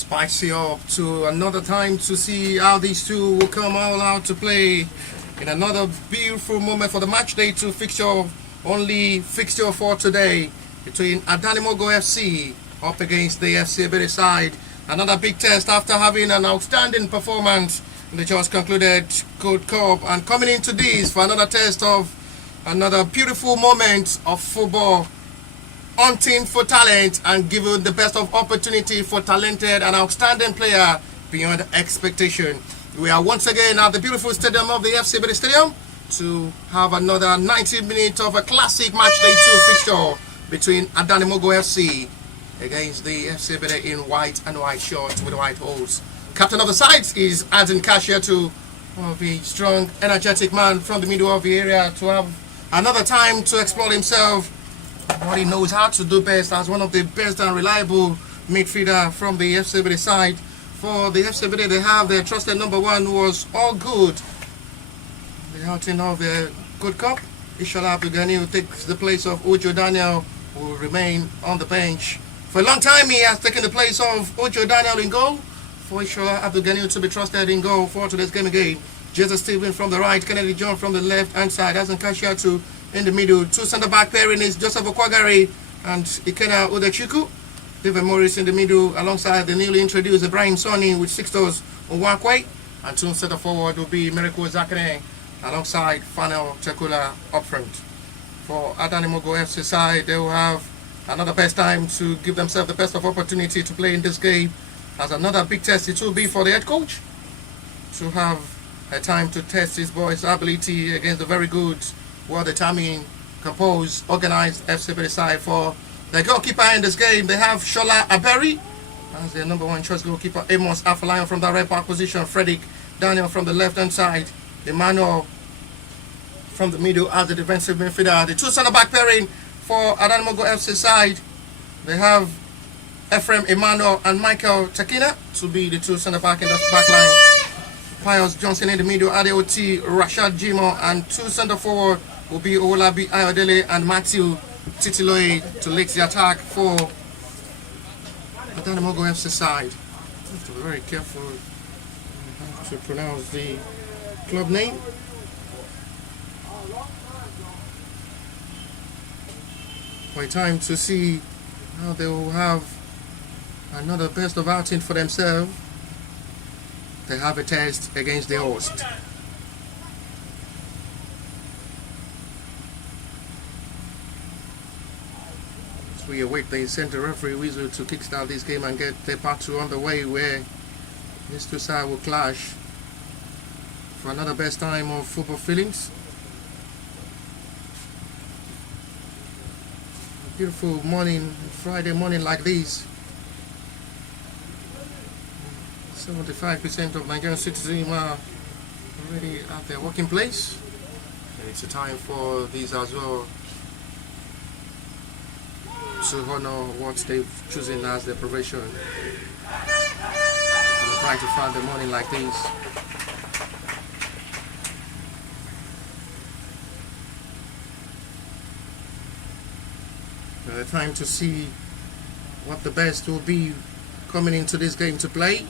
spicy up to another time to see how these two will come all out to play in another beautiful moment for the match day 2 fixture, only fixture for today between Adanimogo FC up against the FC Ebedei side. Another big test after having an outstanding performance in the just concluded Gold Cup, and coming into this for another test of another beautiful moment of football, hunting for talent and giving the best of opportunity for talented and outstanding player beyond expectation. We are once again at the beautiful stadium of the FC Ebedei Stadium to have another 90 minutes of a classic match day 2 fixture between Adanimogo FC against the FC Ebedei in white and white shorts with white holes. Captain of the side is Adin Kashiatu, one of the strong, energetic man from the middle of the area, to have another time to explore himself, what he knows how to do best as one of the best and reliable midfielder from the FC Ebedei side. For the FC Ebedei, they have their trusted number 1 who was all good. The outing of the Good Cup, Ishola Abdugani, who takes the place of Ojo Daniel, who will remain on the bench. For a long time, he has taken the place of Ojo Daniel in goal. For Ishola Abdugani to be trusted in goal for today's game again. Jesus Stephen from the right, Kennedy John from the left hand side, Azan Kashiatu in the middle. 2 centre-back pairing is Joseph Okwagari and Ikena Udechiku. David Morris in the middle alongside the newly introduced Ibrahim Soni with Sixtos Onwakwe. And 2 centre-forward will be Miracle Zakane alongside Fanel Chekula up front. For Adanimogo FC side, they will have another best time to give themselves the best of opportunity to play in this game. As another big test it will be for the head coach to have a time to test his boys' ability against the very good, well-determined, composed, organized FC Ebedei side. For the goalkeeper in this game, they have Shola Aberi as their number 1 choice goalkeeper, Amos Afalayan from the right back position, Frederick Daniel from the left-hand side, Emmanuel from the middle as the defensive midfielder. The 2 centre-back pairing for Adanimogo FC side, they have Ephraim Emmanuel and Michael Takina to be the 2 centre-back in the back line. Pius Johnson in the middle, Adeoti Rashad Jimo, and 2 centre-forward will be Olabi Ayodele and Matthew Titiloe to lead the attack for Adanimogo FC side. You have to be very careful to pronounce the club name. For a time to see how they will have another best of outing for themselves. They have a test against the host. As we await the center referee whistle to kickstart this game and get the part 2 on the way, where these two sides will clash for another best time of football feelings. A beautiful morning, Friday morning like this. 75% of Nigerian citizens are already at their working place. And it's a time for these as well to honor what they've chosen as their profession. And try to find the morning like this. The time to see what the best will be coming into this game to play.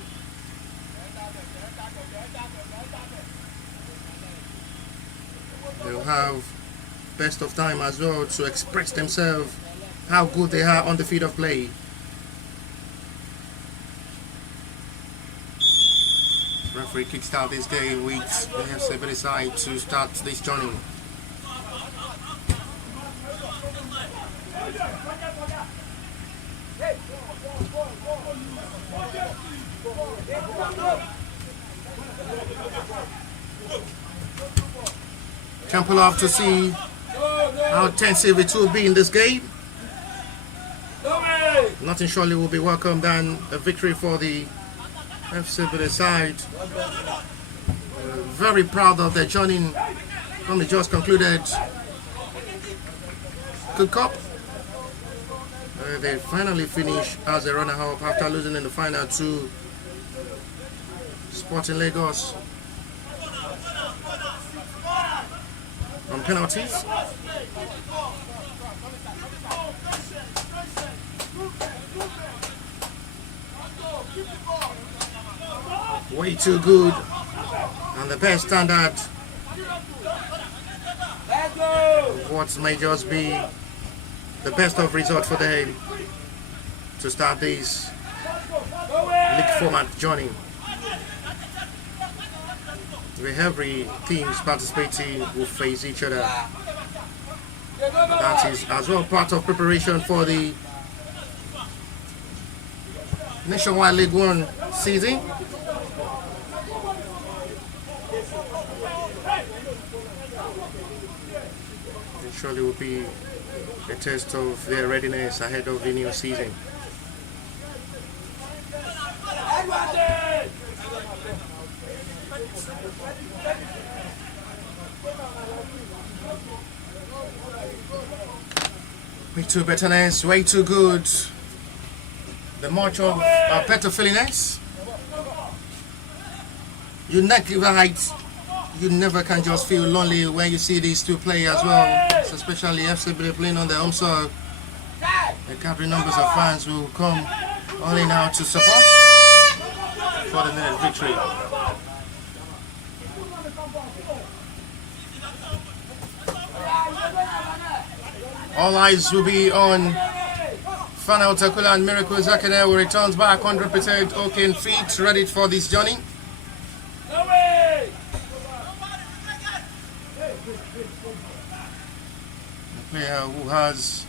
They'll have best of time as well to express themselves, how good they are on the field of play. Referee kickstart this game with the FC Ebedei side to start this journey. Can pull off to see how intensive it will be in this game. Nothing surely will be welcome than a victory for the FC Ebedei side. Very proud of their journey from the just concluded Good Cup. They finally finish as a runner-up after losing in the final to Sporting Lagos on penalties. Way too good. And the best standard of what may just be the best of result for them to start this league format journey, where every teams participating will face each other. And that is as well part of preparation for the Nationwide League One season. It surely will be a test of their readiness ahead of the new season. Way too betterness, way too good. The much of better feelingness. You never can just feel lonely when you see these two play as well. Especially Ebedei playing on their home soil. The gathering numbers of fans will come only now to support for the next victory. All eyes will be on Fana Otakula and Miracle Zakane, who returns back 100% okay and fit, ready for this journey. A player who has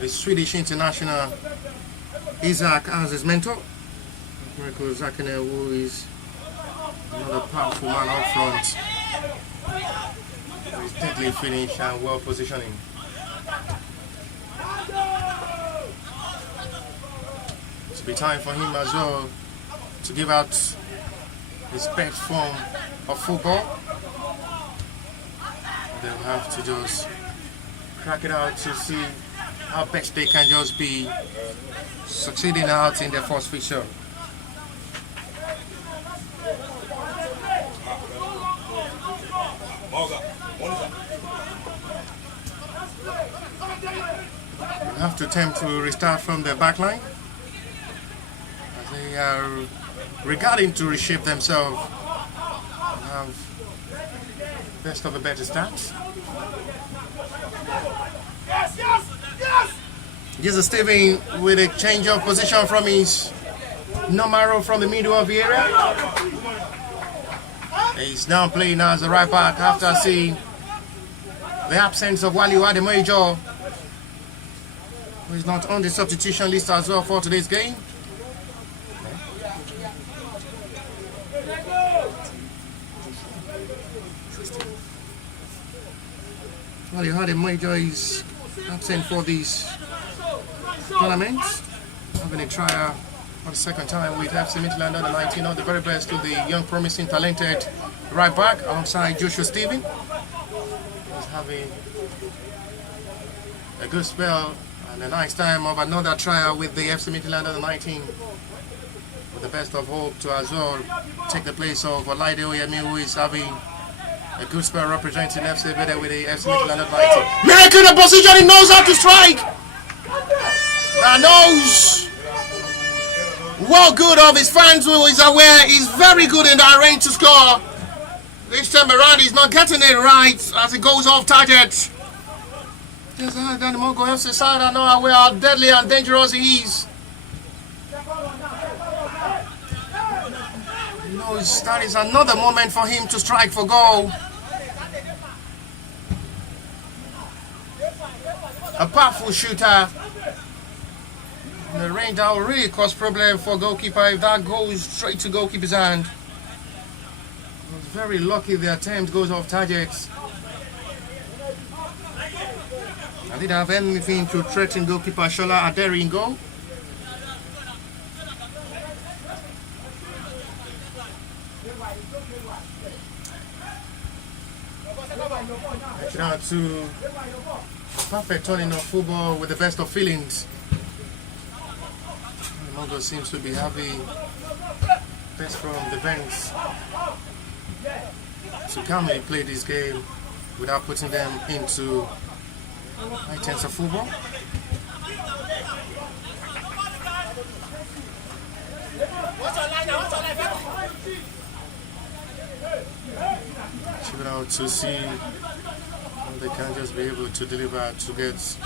a Swedish international Isaac as his mentor. Miracle Zakane, who is another powerful man up front. His deadly finish and well positioning. It's be time for him as well to give out his best form of football. They'll have to just crack it out to see how best they can just be succeeding out in their first fixture. Have to attempt to restart from the back line as they are regarding to reshape themselves and have best of a better start. Jesus Steven with a change of position from his numero from the middle of the area. He's now playing as a right back after seeing the absence of Adanimogo, who is not on the substitution list as well for today's game. Adanimogo is absent for this tournament, having a trial for the second time with FC Midland under 19. All the very best to the young, promising, talented right back alongside Joshua Steven. He's having a good spell and a nice time of another trial with the FC Midland under 19. With the best of hope to as well take the place of Olaide Oyemi, who is having a good spell representing FC Ebedei with the FC Midland under 19. Miracle in the position, he knows how to strike! That knows well good of his fans who is aware he's very good in that range to score. This time around he's not getting it right as he goes off target. Yes, Adanimogo FC side are not aware how deadly and dangerous he is. He knows that is another moment for him to strike for goal. A powerful shooter. The range that will really cause problem for goalkeeper if that goes straight to goalkeeper's hand. He was very lucky the attempt goes off target. I didn't have anything to threaten goalkeeper Shola Aderi in goal. Now to perfect turning of football with the best of feelings. Adanimogo seems to be having best from the bench to calmly play this game without putting them into high tense of football. Chip it out to see if they can just be able to deliver to get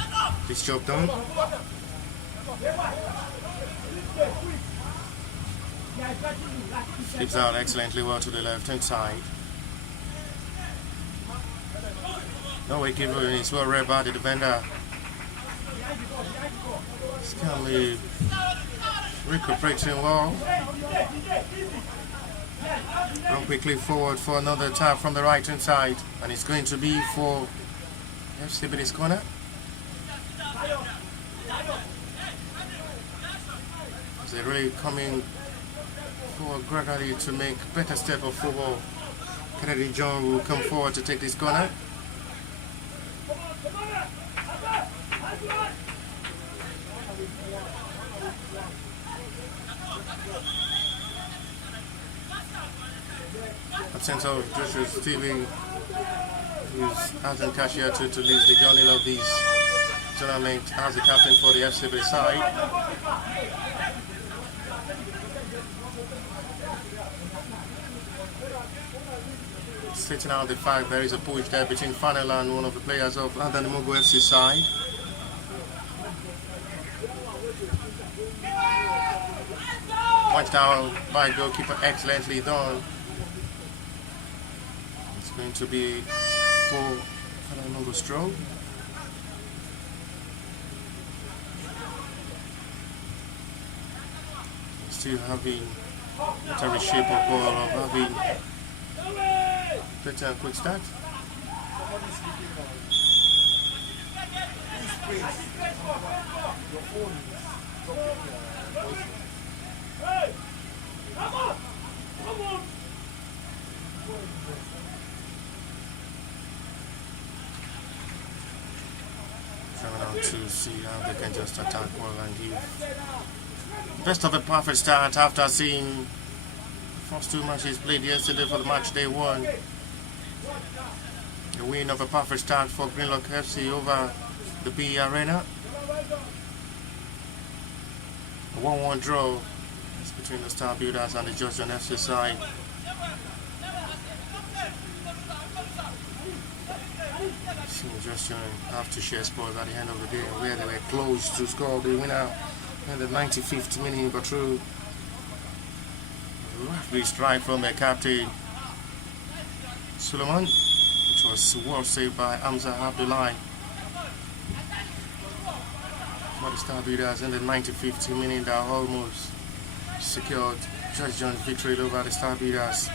this job done. Flips out excellently well to the left hand side. No way given, it's well read by the defender. Scanley recuperating well. Run quickly forward for another tap from the right hand side, and it's going to be for FC Ebedei's corner. They're really coming forward gradually to make better step of football. Kennedy John will come forward to take this corner. Absence of Joshua Stevie, who's asking Cashier to lead the journey of this tournament as the captain for the FC Ebedei side. Stating out the fact there is a push there between Fanel and one of the players of Adanimogo FC side. Watched down by goalkeeper, excellently done. It's going to be for Adanimogo stroke. Still having better shape of ball, of having better quick start. Trying out to see how they can just attack well and give best of a perfect start after seeing the first two matches played yesterday for the match day one. A win of a perfect start for Greenlock FC over the BE Arena. A 1-1 draw between the Star Builders and the Georgian FC side. Georgian have to share spoils at the end of the game, where they were close to score the winner in the 95th minute, but through lovely strike from their captain Suleiman, which was well saved by Hamza Abdullahi. For the Star Builders in the 95th minute, that almost secured Georgian's victory over the Star Builders.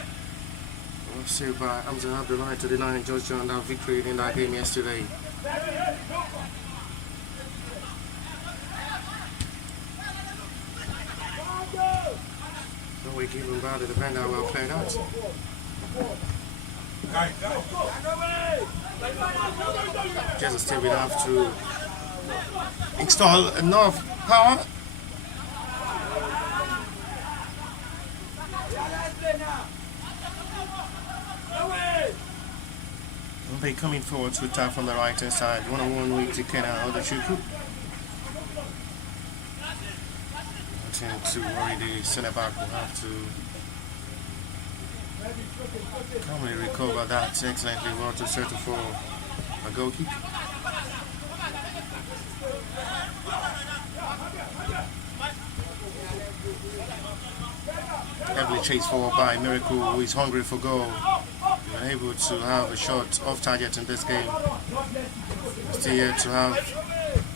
Well saved by Hamza Abdullahi to deny Georgian that victory in that game yesterday. So we give him back the defender, well played out. Jesus still will have to install enough power. They coming forward to attack from the right hand side. 1-on-1 with Tikena Odochukwu. Nothing to worry, the centre back will have to calmly recover that excellently well to settle for a goal kick. Heavily chased forward by Miracle, who is hungry for goal. They were able to have a shot off target in this game. Still yet to have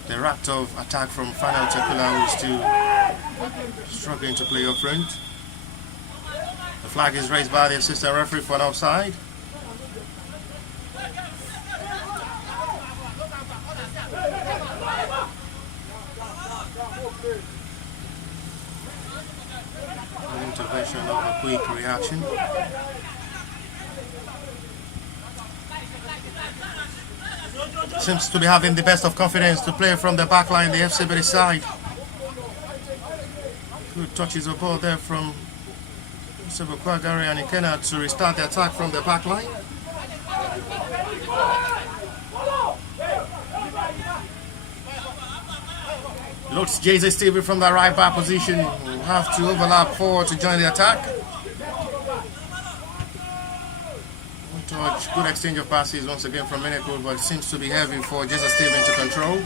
the raptor of attack from Fanel Tekula, who is still struggling to play up front. The flag is raised by the assistant referee for an offside. An intervention of a quick reaction. Seems to be having the best of confidence to play from the back line, the FC Ebedei side. Good touches of ball there from Kwagari and Ikena to restart the attack from the back line. Looks JJ Stevie from the right back position will have to overlap forward to join the attack. much. Good exchange of passes once again from Miracle, but it seems to be heavy for Jesus Steven to control.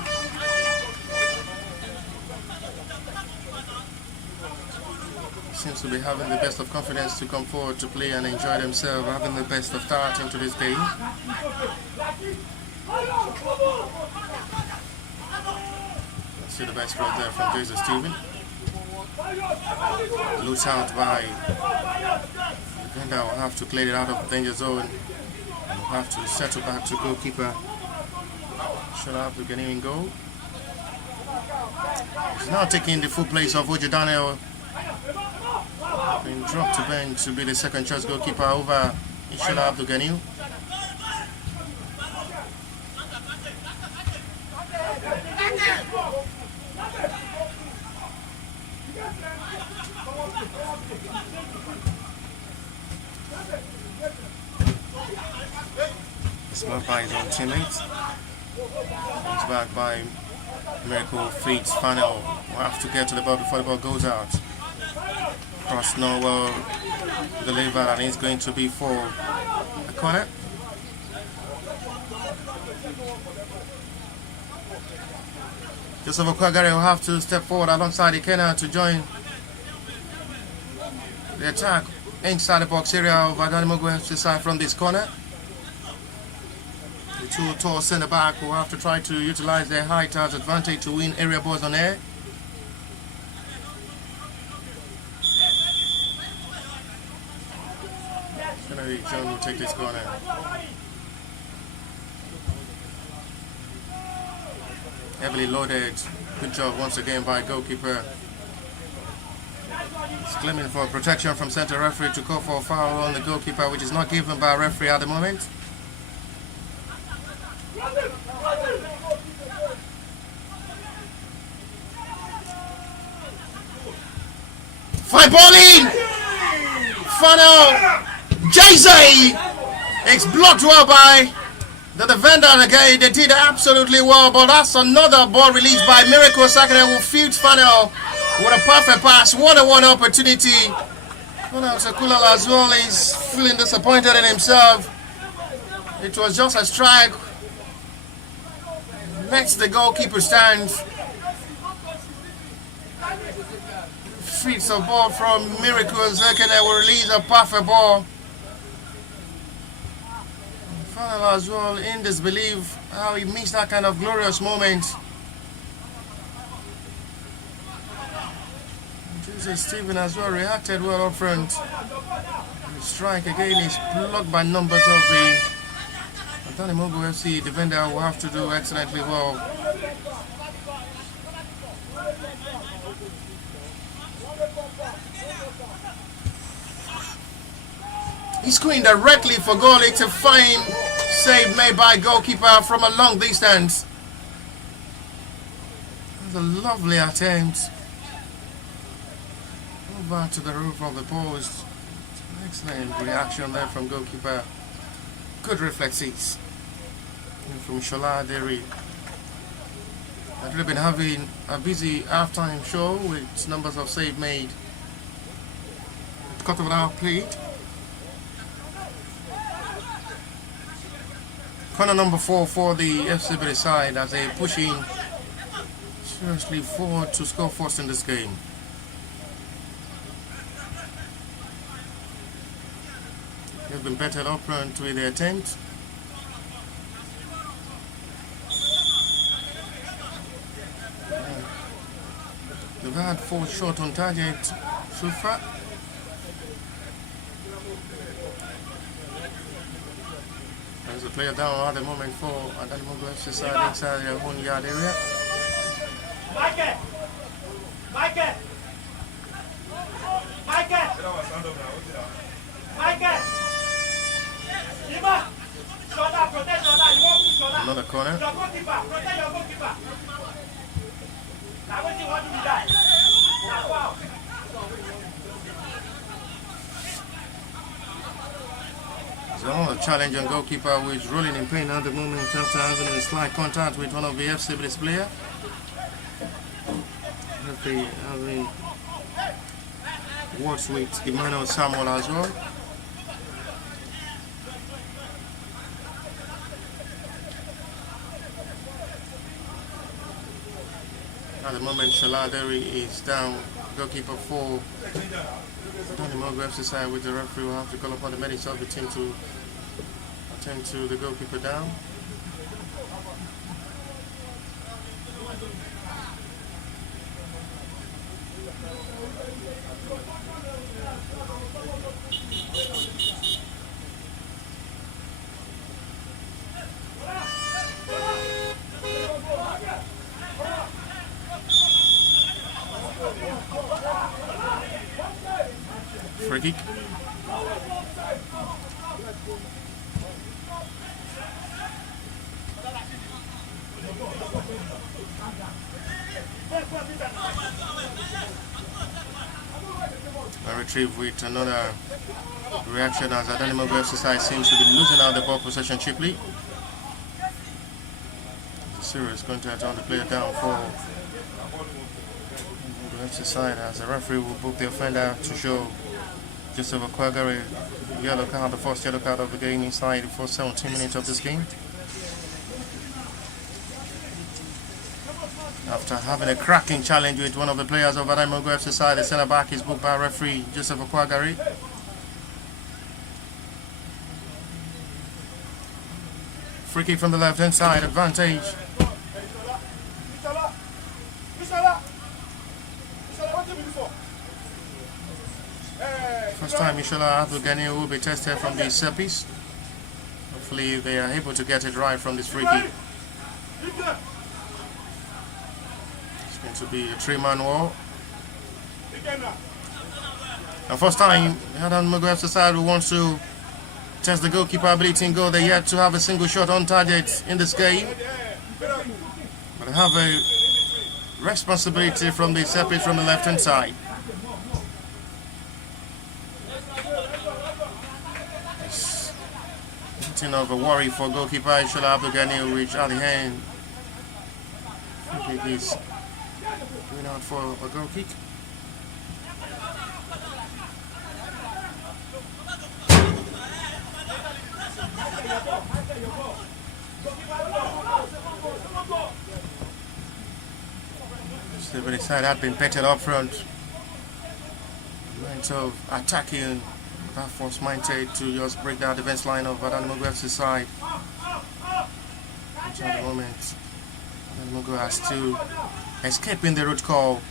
Seems to be having the best of confidence to come forward to play and enjoy themselves, having the best of start into this game. Let's see the best right there from Jesus Steven. Loose out by defender. Will have to clear it out of the danger zone. Will have to settle back to goalkeeper. Should have to get in goal. He's now taking the full place of Ojo Daniel. Been dropped to bench to be the second choice goalkeeper over Ishola Abdul-Ganiyu. It's blocked by his own teammates. It's back by Miracle Feats Funnel. Will have to get to the ball before the ball goes out. Cross no well delivered, and it's going to be for a corner. Joseph Okwagari will have to step forward alongside Ikena to join the attack inside the box area of Adanimogo FC side from this corner. The two tall centre back will have to try to utilize their height as advantage to win area balls on air. John will take this corner. Heavily loaded. Good job once again by goalkeeper. He's claiming for protection from centre referee to call for a foul on the goalkeeper, which is not given by a referee at the moment. Fine ball in! Funnel! Jay-Z! It's blocked well by the defender again. They did absolutely well, but that's another ball released by Miracle Sakane will field Funnel with a perfect pass. 1-on-1 opportunity. Funnel Sekulala as well is feeling disappointed in himself. It was just a strike. Next, the goalkeeper stands. Feeds a ball from Miracle Sakane will release a perfect ball. Funnel as well in disbelief how he missed that kind of glorious moment. Jesus Steven as well reacted well up front. The strike again is blocked by numbers of the Adanimogo FC defender will have to do excellently well. He's screened directly for goal. It's a fine save made by goalkeeper from a long distance. That's a lovely attempt. Over to the roof of the post. Excellent reaction there from goalkeeper. Good reflexes. And from Shola Deri. They've been having a busy halftime show with numbers of saves made. Cut of an hour played. Corner number 4 for the FC Ebedei side as they pushing seriously forward to score first in this game. They've been better up front with the attempt. They've had 4 shots on target so far. There's a player down at the moment for Adanimogo FC side inside their own yard area. Michael! Another corner. Another challenge on goalkeeper who is rolling in pain at the moment after having a slight contact with one of the FC Ebedei players. Having words with Emmanuel Samuel as well. At the moment, Shaladeri is down. Goalkeeper for Adanimogo FC side, with the referee will have to call upon the medics of the team to attend to the goalkeeper down. Free kick. I retrieve with another reaction as Adanimogo FC side seems to be losing out the ball possession cheaply. Zero is going to turn the player down for the FC side as the referee will book the offender to show Joseph Okwagari yellow card, the first yellow card of the game inside for 17 minutes of this game. After having a cracking challenge with one of the players of Adanimogo FC side, the centre back is booked by referee Joseph Okwagari. Free kick from the left hand side, advantage. First time Ishola Abdulgani will be tested from the set piece. Hopefully they are able to get it right from this free kick. It's going to be a 3-man wall. And first time Adanimogo FC side who wants to test the goalkeeper ability in goal. They yet to have a single shot on target in this game. But they have a responsibility from the set piece from the left hand side. Of a worry for goalkeeper Ishola Abdulgani, which at the end is going out for a goal kick. The Ebedei side had been petted up front. Lines of attacking. That force minded to just break down the defense line of Adanimogo FC side. Which at the moment, Adanimogo has to escape in the root call.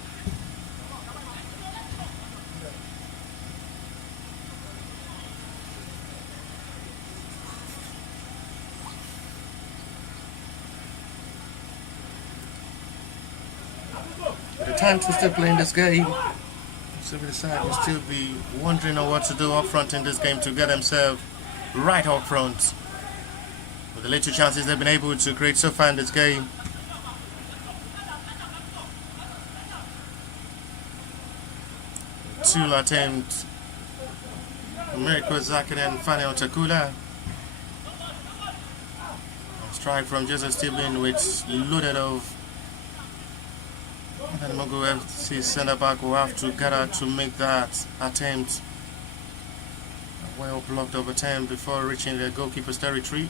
At the time to still playing this game, Ebedei side will still be wondering on what to do up front in this game to get themselves right up front. With the little chances they've been able to create so far in this game. Two attempts. Miracle Zakin and Fanny Otakula. Strike from Joseph Stephen, which loaded of Adanimogo FC centre back will have to get out to make that attempt. A well blocked over attempt before reaching the goalkeeper's territory.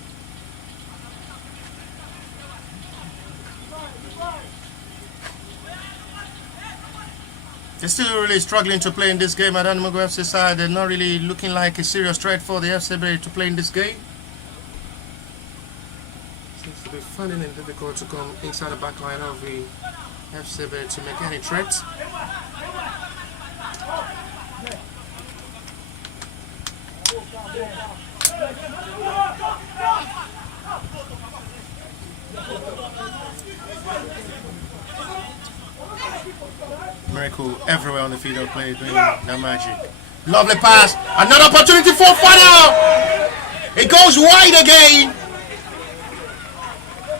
They're still really struggling to play in this game. Adanimogo FC side, they're not really looking like a serious threat for the FC Ebedei to play in this game. Seems to be finding it difficult to come inside the back line of the FC Ebedei to make any threats. Miracle everywhere on the field of play doing that magic. Lovely pass. Another opportunity for Fana. It goes wide again.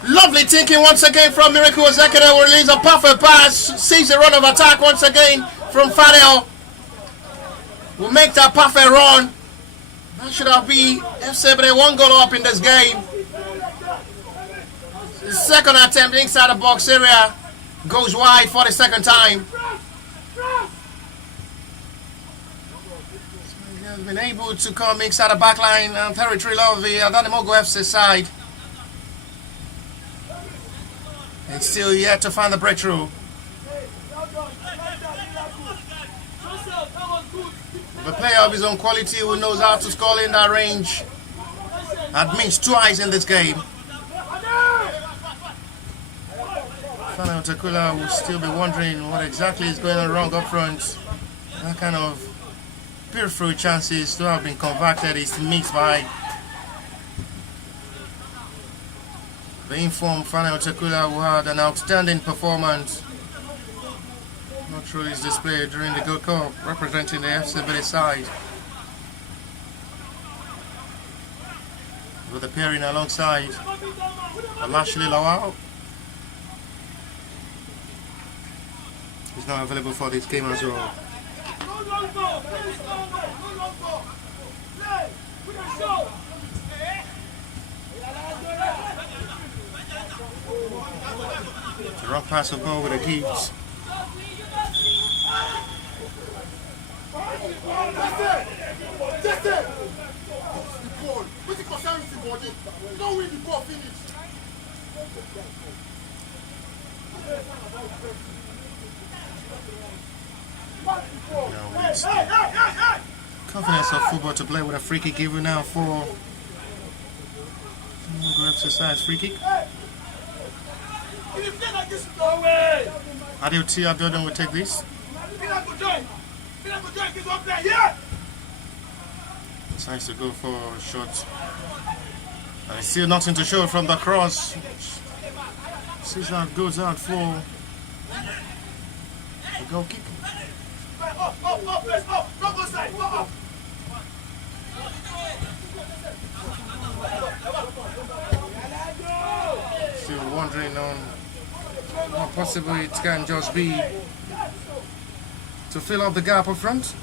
Lovely thinking once again from Miracle Ezekere will release a perfect pass. Sees the run of attack once again from Fadel. Will make that perfect run. That should have been FC Ebedei 1 goal up in this game. The second attempt inside the box area goes wide for the second time. So he has been able to come inside the back line and territory of the Adanimogo FC side. It's still yet to find the breakthrough. The player of his own quality who knows how to score in that range had missed twice in this game. Fana Otakula will still be wondering what exactly is going on wrong up front. That kind of peripheral chances to have been converted is mixed by the informed Fana Otakula, who had an outstanding performance. Not through his display during the Gold Cup, representing the FC Ebedei side. With the pairing alongside Olashile Lawal. He's not available for this game as well. The wrong pass of ball with a gift. Confidence of football to play with a free kick given now for exercise free kick. Adeoti Abiodun will take this. Decides to go for a shot. And still nothing to show from the cross. Cesar goes out for the goal kick. Still wondering on how possible it can just be to fill up the gap up front.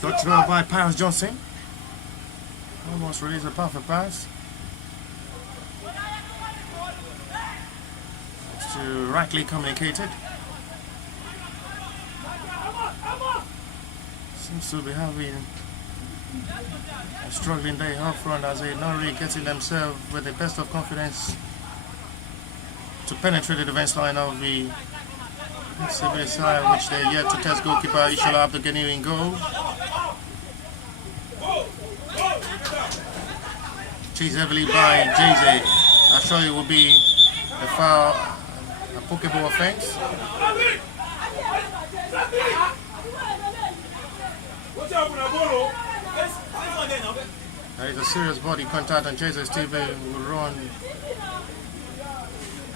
Touched well by Pius Johnson. Almost released a perfect pass. It's rightly communicated. Seems to be having a struggling day up front as they're not really getting themselves with the best of confidence to penetrate the defense line of the Ebedei side, which they're yet to test goalkeeper Ishola Abdulganiyu in goal. Chased heavily by Jay-Z. I'm sure it will be a foul, a pokeable offense. There is a serious body contact, and Jay-Z Stephen will run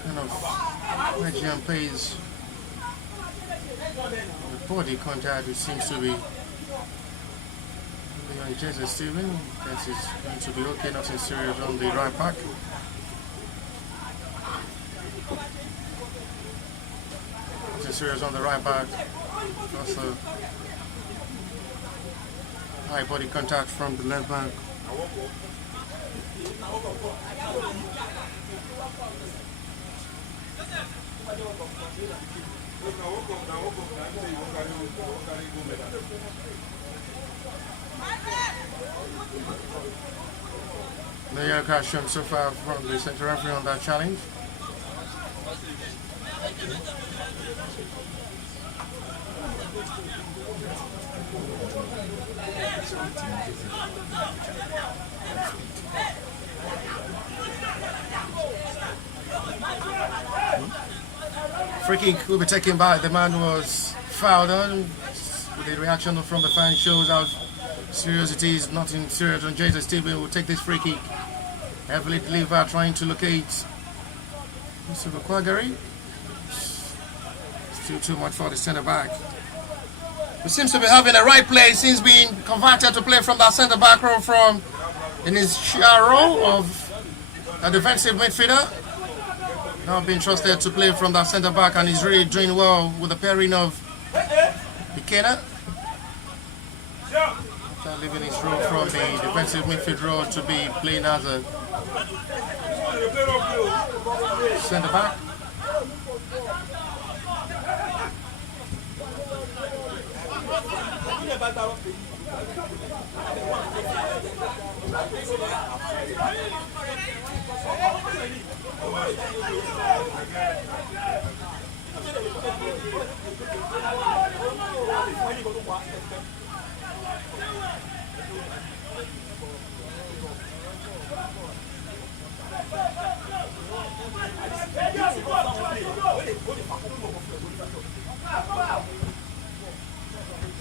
kind of Nigerian pace. The body contact, it seems to be on Jay-Z Stephen. That is going to be okay, nothing serious on the right back. Nothing serious on the right back. Also high body contact from the left back. No yellow card shown so far from the central referee on that challenge. Free kick will be taken by the man who was fouled on. With the reaction from the fans shows how serious it is. Nothing serious on Jay-Z Stephen will take this free kick. Heavily delivered, trying to locate Mr. Kwagari. Still too much for the centre back. He seems to be having a right play since being converted to play from that centre back role from in his role of a defensive midfielder. Now being trusted to play from that centre back, and he's really doing well with the pairing of Ikena. After leaving his role from the defensive midfield role to be playing as a centre back.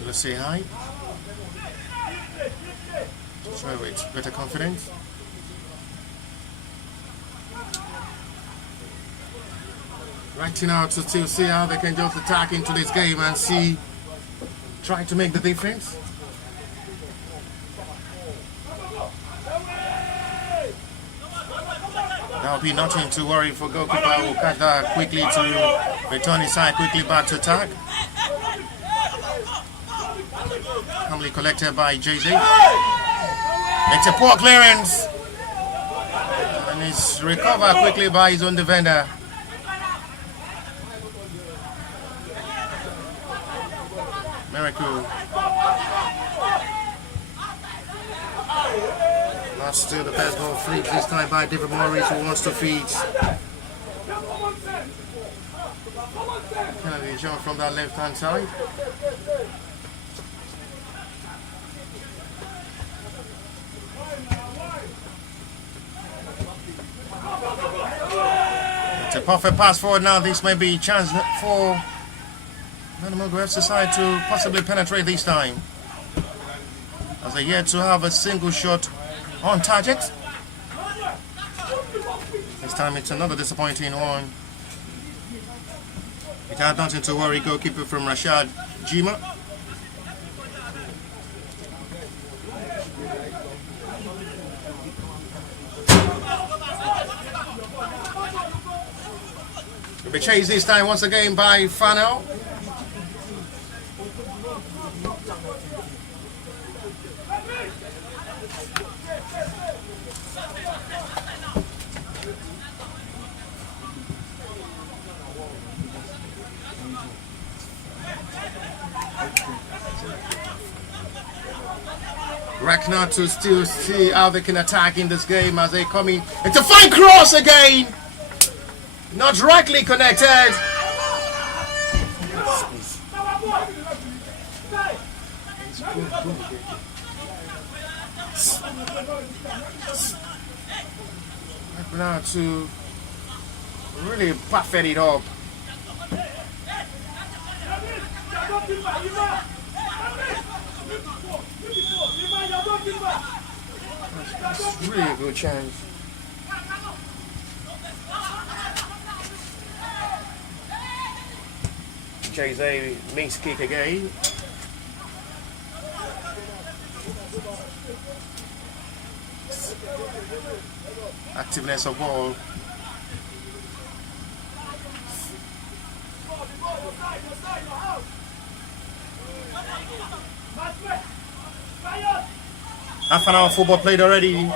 Let's say hi. Try with better confidence. Right now to still see how they can just attack into this game and see, try to make the difference. That'll be nothing to worry for goalkeeper. Will catch that quickly to return his side quickly back to attack. Calmly collected by JZ. It's a poor clearance. And it's recovered quickly by his own defender. Miracle. Not still the best ball flipped this time by David Morris, who wants to feed. Kennedy jump from that left hand side. It's a perfect pass forward now. This may be a chance for Adanimogo FC side to possibly penetrate this time, as they're yet to have a single shot on target. This time it's another disappointing one. It had nothing to worry, goalkeeper from Rashad Jima. Will be chased this time once again by Fanel. Rackner to still see how they can attack in this game as they come in. It's a fine cross again! Not rightly connected. Now to really buffet it up. That's really a good chance. Jose makes kick again. Activeness of ball. Half an hour football played already.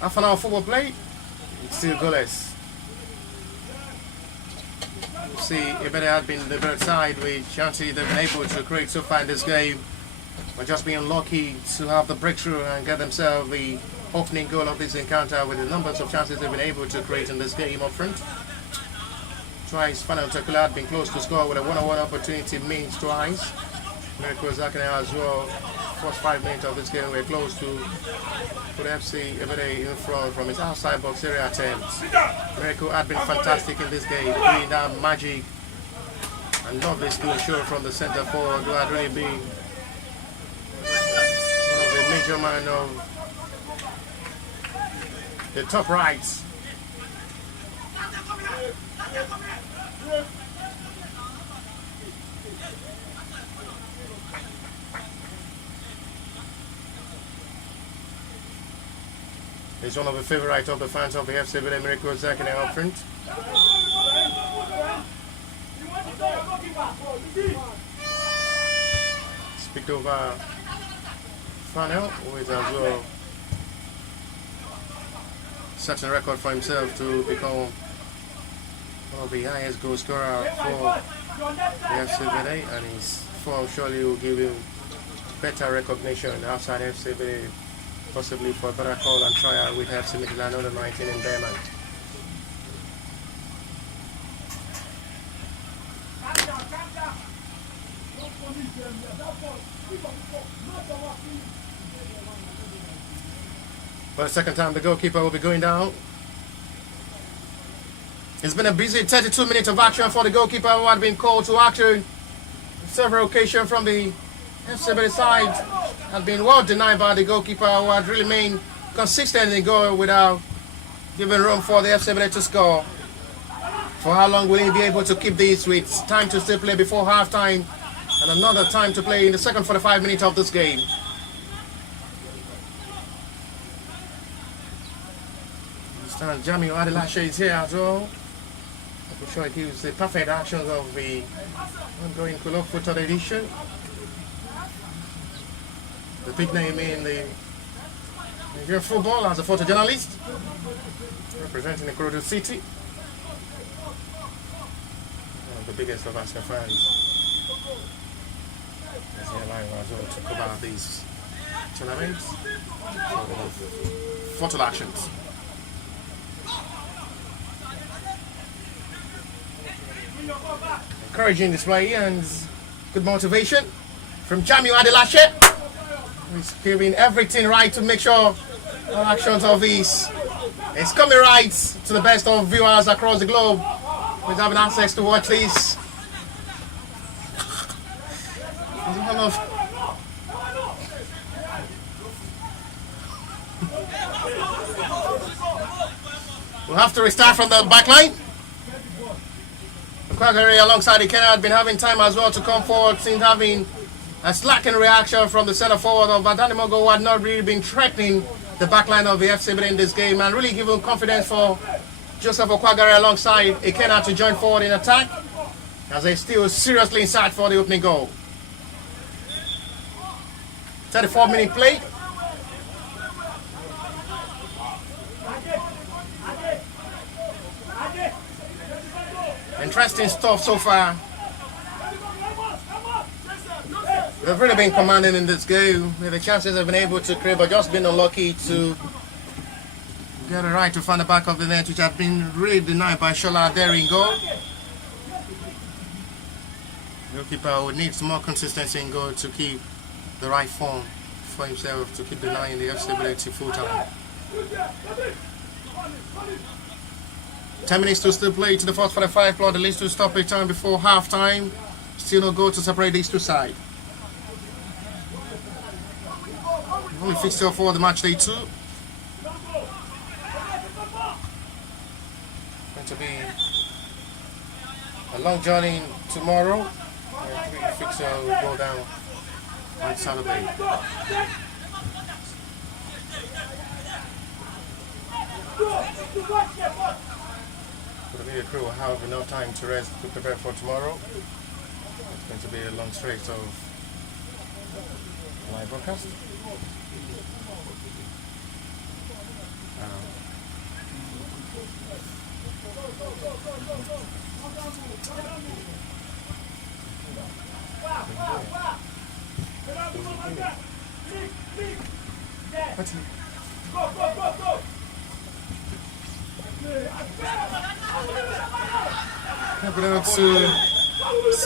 Half an hour football played. It's still goalless. See, Ebedei had been the better side with chances they've been able to create so far in this game, but just being unlucky to have the breakthrough and get themselves the opening goal of this encounter with the numbers of chances they've been able to create in this game up front. Twice, Final Tequila had been close to score with a one-on-one opportunity means twice. Miracle Zakane as well. First 5 minutes of this game were close to put FC Ebedei in front from his outside box area attempts. Miracle had been fantastic in this game, doing that magic and lovely skill show from the centre forward, who had really been one of the major man of the top rights. He's one of the favourites of the fans of the FC Ebedei, Miracle Zakane up front. Speak over Fanel, who is as well setting a record for himself to become one of the highest goal scorer for the FC Ebedei, and his form surely will give him better recognition outside FC Ebedei, possibly for a better call and trial with FC Midland under 19 in Diamond. For the second time, the goalkeeper will be going down. It's been a busy 32 minutes of action for the goalkeeper, who had been called to action several occasions from the FC Ebedei side. Has been well denied by the goalkeeper, who had really remained consistent in goal without giving room for the FC Ebedei to score. For how long will he be able to keep this with time to still play before half-time and another time to play in the second 45 minutes of this game? Jamie Adilashe is here as well. I'm sure he gives the perfect actions of the ongoing Kulok Football edition. The big name in the Nigerian football as a photojournalist, representing the Ikorodu City. One of the biggest of Arsenal fans. He's here live as well to cover these tournaments. Photo actions. Encouraging display and good motivation from Jamiu Adilashe. He's giving everything right to make sure all actions of his is coming right to the best of viewers across the globe who's having access to watch this. We'll have to restart from the back line. Quagari alongside the Kenya had been having time as well to come forward, since having a slacking reaction from the centre forward of Adanimogo, who had not really been threatening the backline of the FC in this game, and really giving confidence for Joseph Okwagari alongside Ikena to join forward in attack as they still seriously inside for the opening goal. 34-minute play. Interesting stuff so far. They've really been commanding in this game. The chances have been able to create, but just been unlucky to get it right to find the back of the net, which have been really denied by Shola Aderi in goal. The goalkeeper would need some more consistency in goal to keep the right form for himself, to keep denying the FC ability full time. 10 minutes to still play to the fourth 45, plot the least to stop a time before half time. Still no goal to separate these two sides. Only fixture for the match day 2. Going to be a long journey tomorrow. The fixture will go down on Saturday. The media crew will have enough time to rest to prepare for tomorrow. It's going to be a long stretch of live broadcast.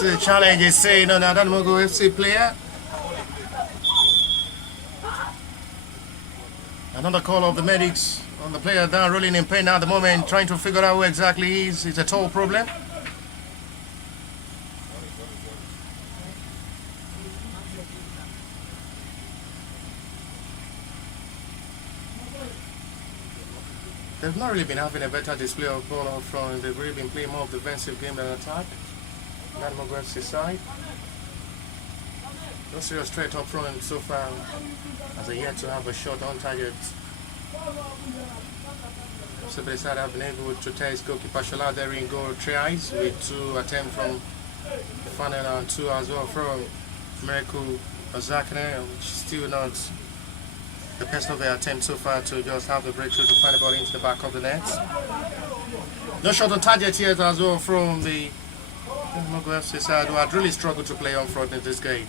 To challenge is saying on Adanimogo FC player. Another call of the medics on the player down, rolling in pain at the moment, trying to figure out who exactly he is. It's a toe problem. They've not really been having a better display of ball up front. They've really been playing more of the defensive game than attack. Adanimogo FC side. No serious threat up front so far, as they yet to have a shot on target. So they side have been able to test goalkeeper Shola Aderi in goal tries with 2 attempts from the final and 2 as well from Miracle Ozakane, which is still not the best of their attempt so far to just have the breakthrough to find the ball into the back of the net. No shot on target yet as well from the Adanimogo FC side, who had really struggled to play on front in this game.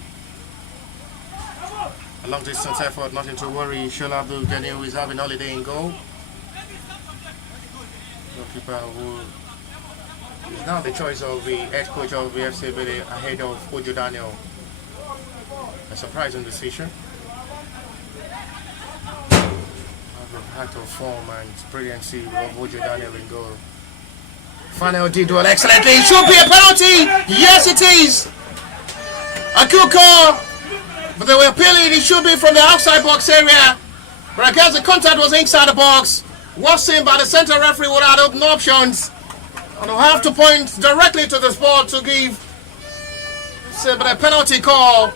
A long distance effort, nothing to worry. Shola Abdul Ghani, who is having holiday in goal. Goalkeeper who is now the choice of the head coach of the FC Ebedei ahead of Ojo Daniel. A surprising decision. The act of form and brilliancy of Ojo Daniel in goal. Final did well excellently. It should be a penalty. Yes, it is. A good call. But they were appealing. It should be from the outside box area. But I guess the contact was inside the box. Was seen by the center referee without no options. And we'll have to point directly to the spot to give a penalty call.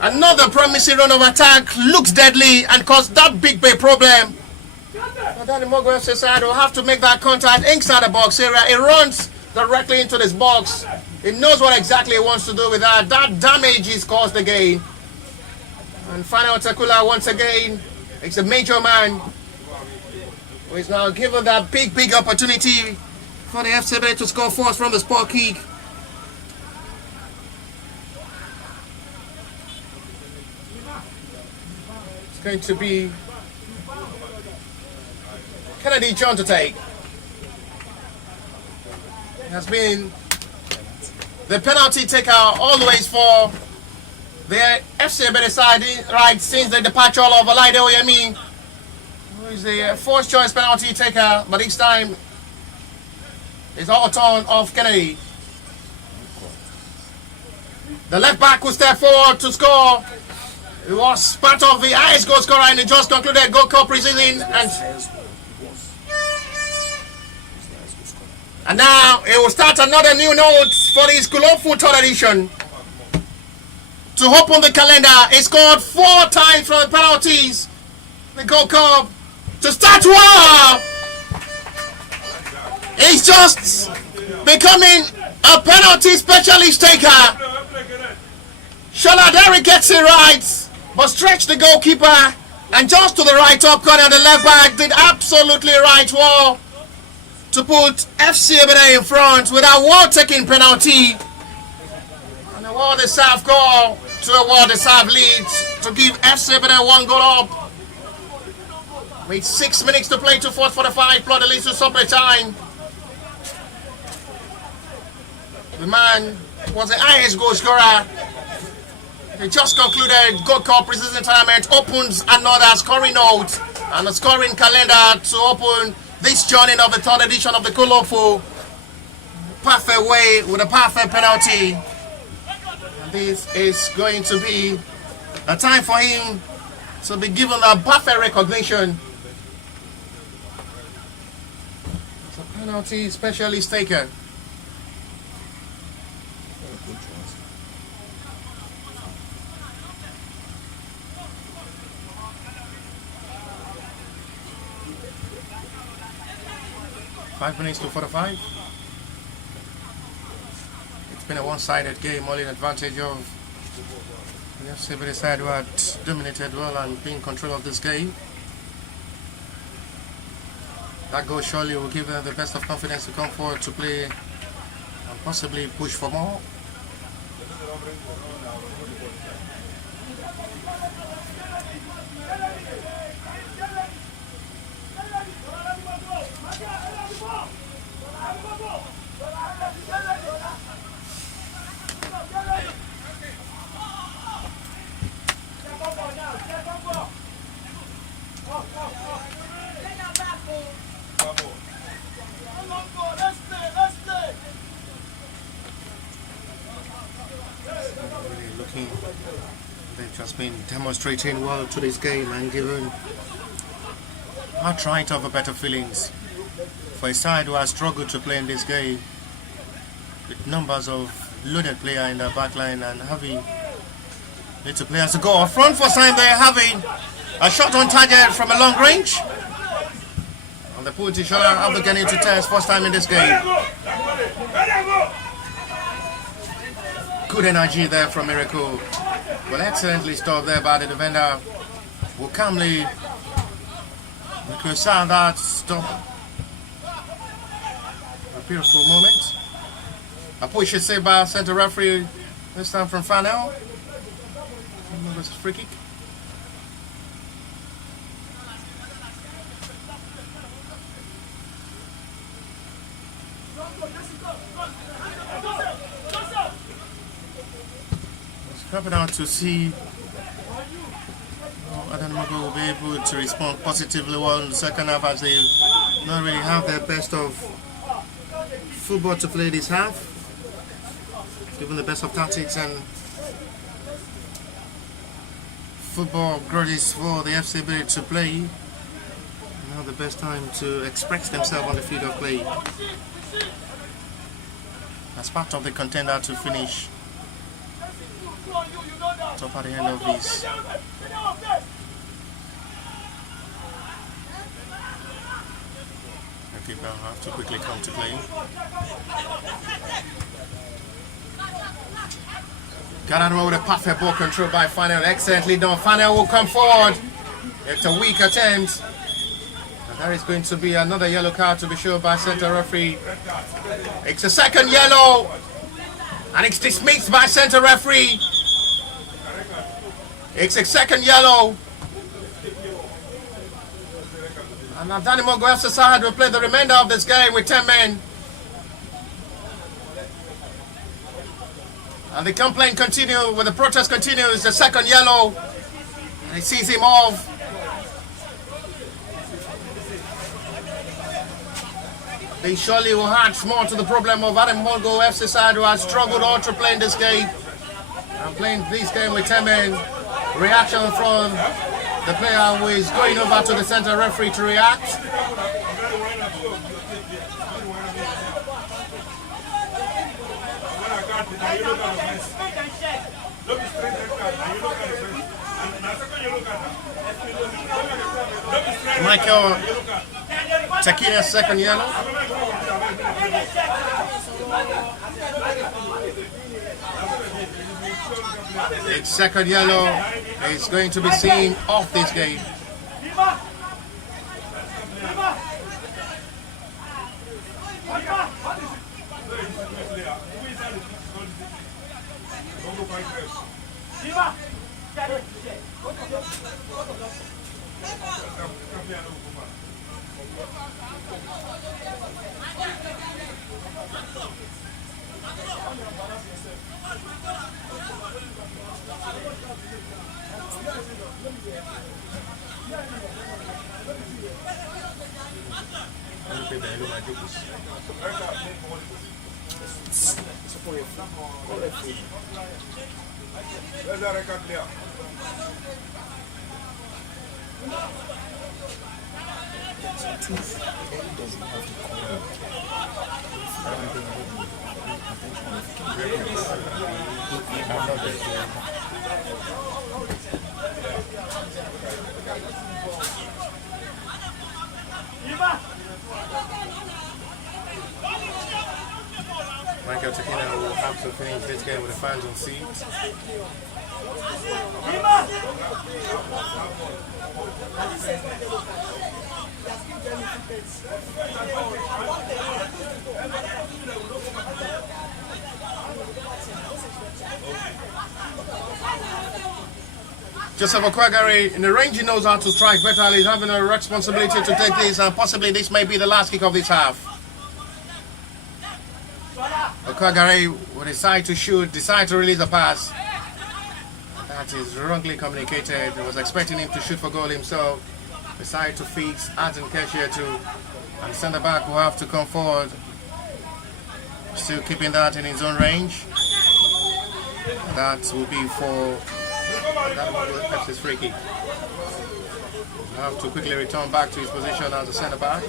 Another promising run of attack looks deadly and caused that big problem. Adanimogo FC side will have to make that contact inside the box area. It runs directly into this box. It knows what exactly it wants to do with that. That damage is caused again. And final Takula once again. It's a major man who is now given that big opportunity for the FC to score first from the spot kick. It's going to be Kennedy John to take. It has been the penalty taker always for the FC Ebedei side, right, since the departure of Olaide Oyemi, who is the first choice penalty taker, but this time it's all turn of Kennedy. The left back will step forward to score. It was part of the highest goal scorer in the just concluded Gold Cup preseason, and now it will start another new note for this Kulopfu third edition. To open the calendar, he scored 4 times from the penalties. The Gold Cup to start. Wow! He's just becoming a penalty specialist taker. Shola Derry gets it right, but stretched the goalkeeper, and just to the right top corner, the left back did absolutely right well to put FC Ebedei in front with a well-taken penalty. And a well-deserved goal to a well-deserved lead to give FC Ebedei 1 goal up. With 6 minutes to play to 4:45, plot the lead to supper time. The man was the highest goal scorer. He just concluded Gold Cup preseason tournament, opens another scoring note and a scoring calendar to open this journey of the third edition of the Kulopfu. Perfect way with a perfect penalty. And this is going to be a time for him to be given a perfect recognition. It's a penalty specialist taken. Five minutes to 45. It's been a one-sided game, all in advantage of the FC Ebedei side, who had dominated well and been in control of this game. That goal surely will give them the best of confidence to come forward to play and possibly push for more. They've just been demonstrating well to this game and given our trying to have better feelings for a side who has struggled to play in this game with numbers of loaded players in their backline and having little players to go up front for time. They're having a shot on target from a long range, and the put Shola Abdul Ghani to test first time in this game. Good energy there from Miracle. Well, excellently stopped there by the defender. Will calmly reconcile that stop. A beautiful moment. A push is saved by center referee. This time from Fanel. This is free kick. Coming out to see Adanimogo will be able to respond positively well in the second half, as they not really have their best of football to play this half, given the best of tactics and football grudges for the FC Ebedei to play. Now the best time to express themselves on the field of play as part of the contender to finish top at the end of this. The keeper will have to quickly come to play. Adanimogo with a perfect ball control by Fanel. Excellently done. Fanel will come forward. It's a weak attempt. And there is going to be another yellow card to be shown by center referee. It's a second yellow. And it's dismissed by center referee. It's a second yellow. And Adanimogo FC side will play the remainder of this game with 10 men. And the complaint continues, with the protest continues, the second yellow. And he sees him off. They surely will add more to the problem of Adanimogo FC side, who has struggled all to play in this game. And playing this game with 10 men. Reaction from the player who is going over to the center referee to react. Michael Takina's second yellow. Its second yellow is going to be seen off this game. Michael Takina will have to finish this game with the fans on seat. Joseph Okwagari, in the range he knows how to strike better, he's having a responsibility to take this, and possibly this may be the last kick of this half. Okwagari will decide to shoot, decide to release the pass. That is wrongly communicated. He was expecting him to shoot for goal himself. Decide to fix Anton Keshe too. And centre back will have to come forward. Still keeping that in his own range. That will be for FC's free kick. He'll have to quickly return back to his position as a centre back.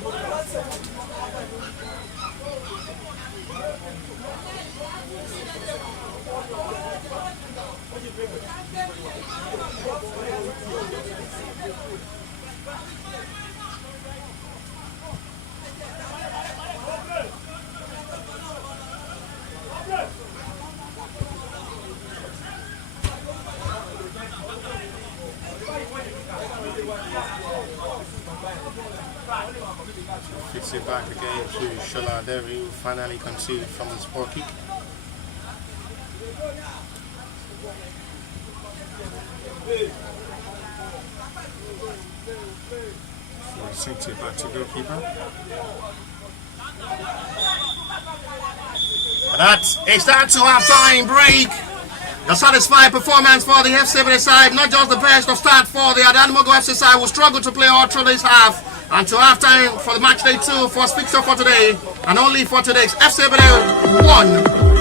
back again to Shola Devi, who finally conceded from the sport kick. Sent it back to goalkeeper. It's time to half-time break. A satisfying performance for the FC Ebedei side, not just the best of start for the Adanimogo FC side, who struggled to play all through this half. And to half-time for the match day 2, first fixture for today, and only for today's FC Ebedei 1.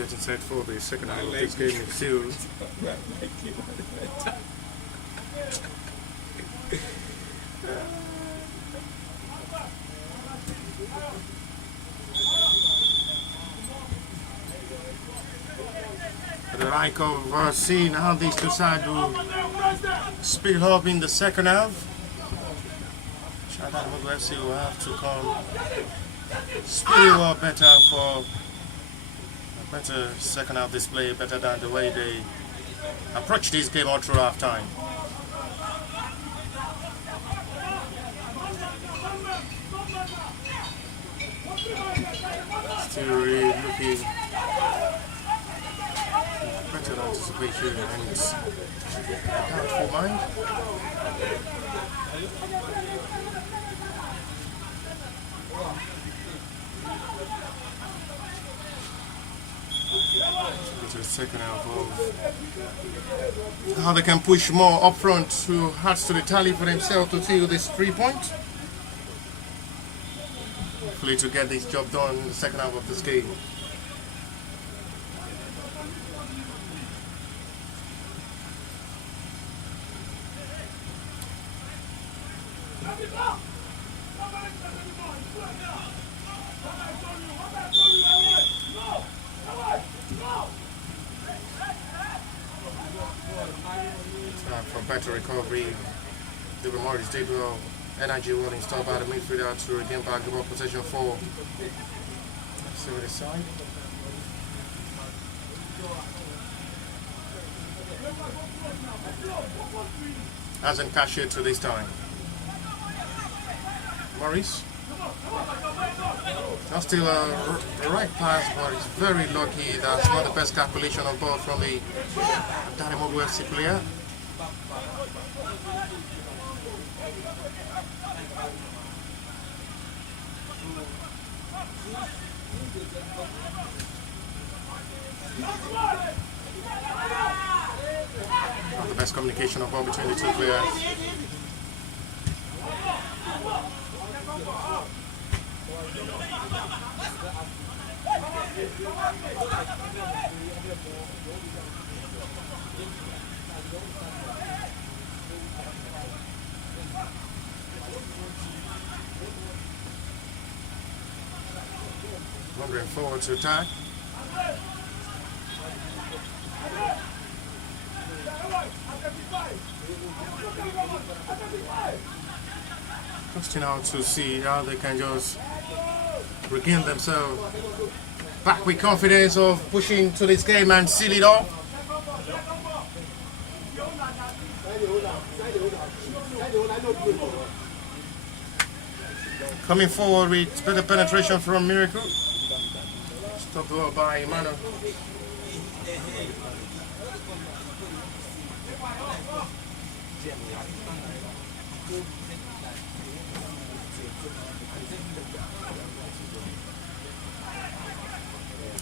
getting set for the second half of this game is still. The like of seeing how these two sides will speed up in the second half. Adanimogo FC will have to come speeding up better for a better second half display, better than the way they approach this game all through half time. Still really looking better anticipation and a doubtful mind. It's a second half of how they can push more up front to add to the tally for themselves to seal this 3 point. Hopefully to get this job done in the second half of this game. For better recovery, David Morris did well. Energy will installed by the midfielder to regain back the ball possession for. Let's see what this side. Hasn't cashed it to this time. Morris. That's still the right pass, but he's very lucky. That's not the best calculation of ball from the Adanimogo FC player. Not the best communication of ball between the two players. Wandering forward to attack. Trusting out to see how they can just regain themselves back with confidence of pushing to this game and seal it off. Coming forward with better penetration from Miracle. Stopped well by Emmanuel.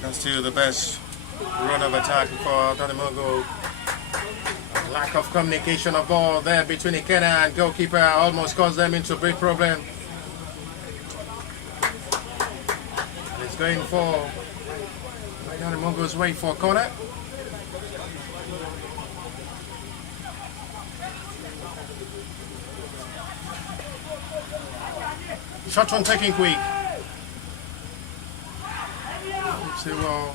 That's still the best run of attack for Adanimogo. Lack of communication of ball there between Ikena and goalkeeper almost caused them into a big problem. And it's going for Adanimogo's way for a corner. Shot on taking quick. Well,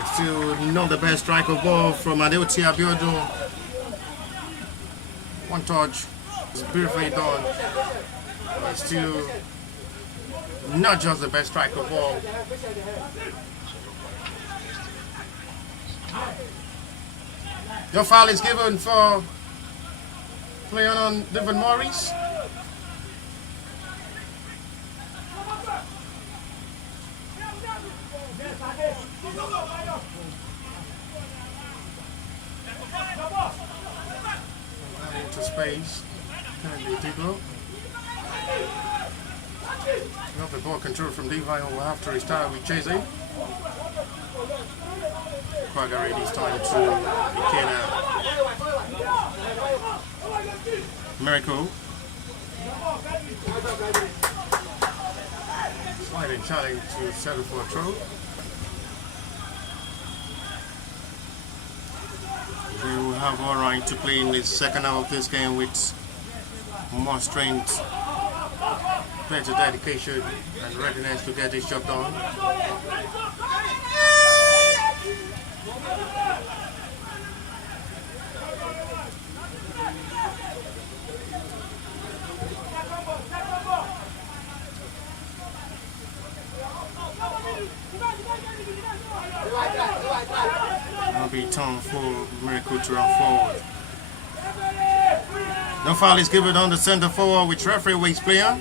it's still not the best strike of ball from Adeoti Abiodun. One touch, it's beautifully done. It's still not just the best strike of ball. Your foul is given for playing on David Morris. Into space, kindly Digo. Not the ball control from Divine will have to restart with Chase. Quagari this time to Ikena. Miracle. Sliding challenge to settle for a throw. have all right to play in the second half of this game with more strength, better dedication, and readiness to get this job done. It'll be time for Miracle to run forward. No foul is given on the center forward, which referee waits player.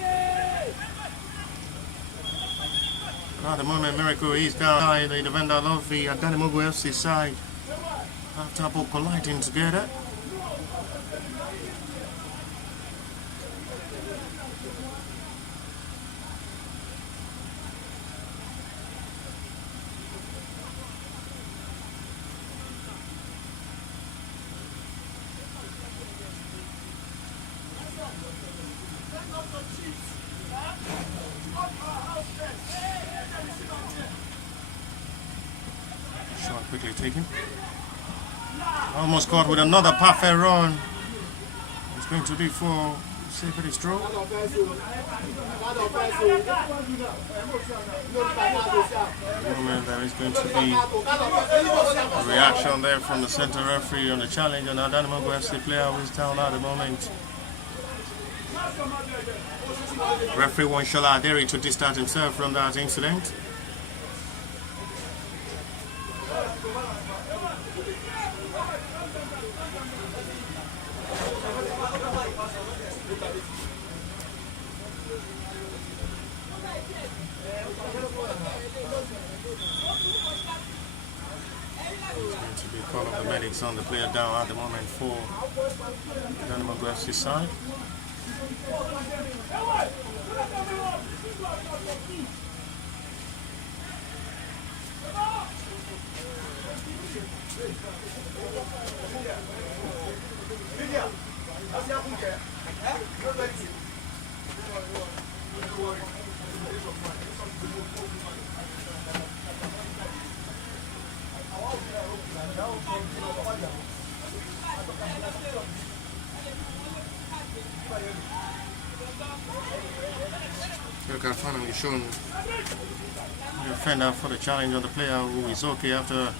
At the moment, Miracle is down the defender of the Adanimogo FC side after both colliding together. Shot quickly taken. Almost caught with another perfect run. It's going to be for Ebedei stroke. At the moment, there is going to be a reaction there from the center referee on the challenge on Adanimogo FC player who is down at the moment. Referee wants Ebedei to distance himself from that incident. To be call of the medics on the player down at the moment for Adanimogo FC side. Look at finally shown the defender for the challenge on the player who is okay after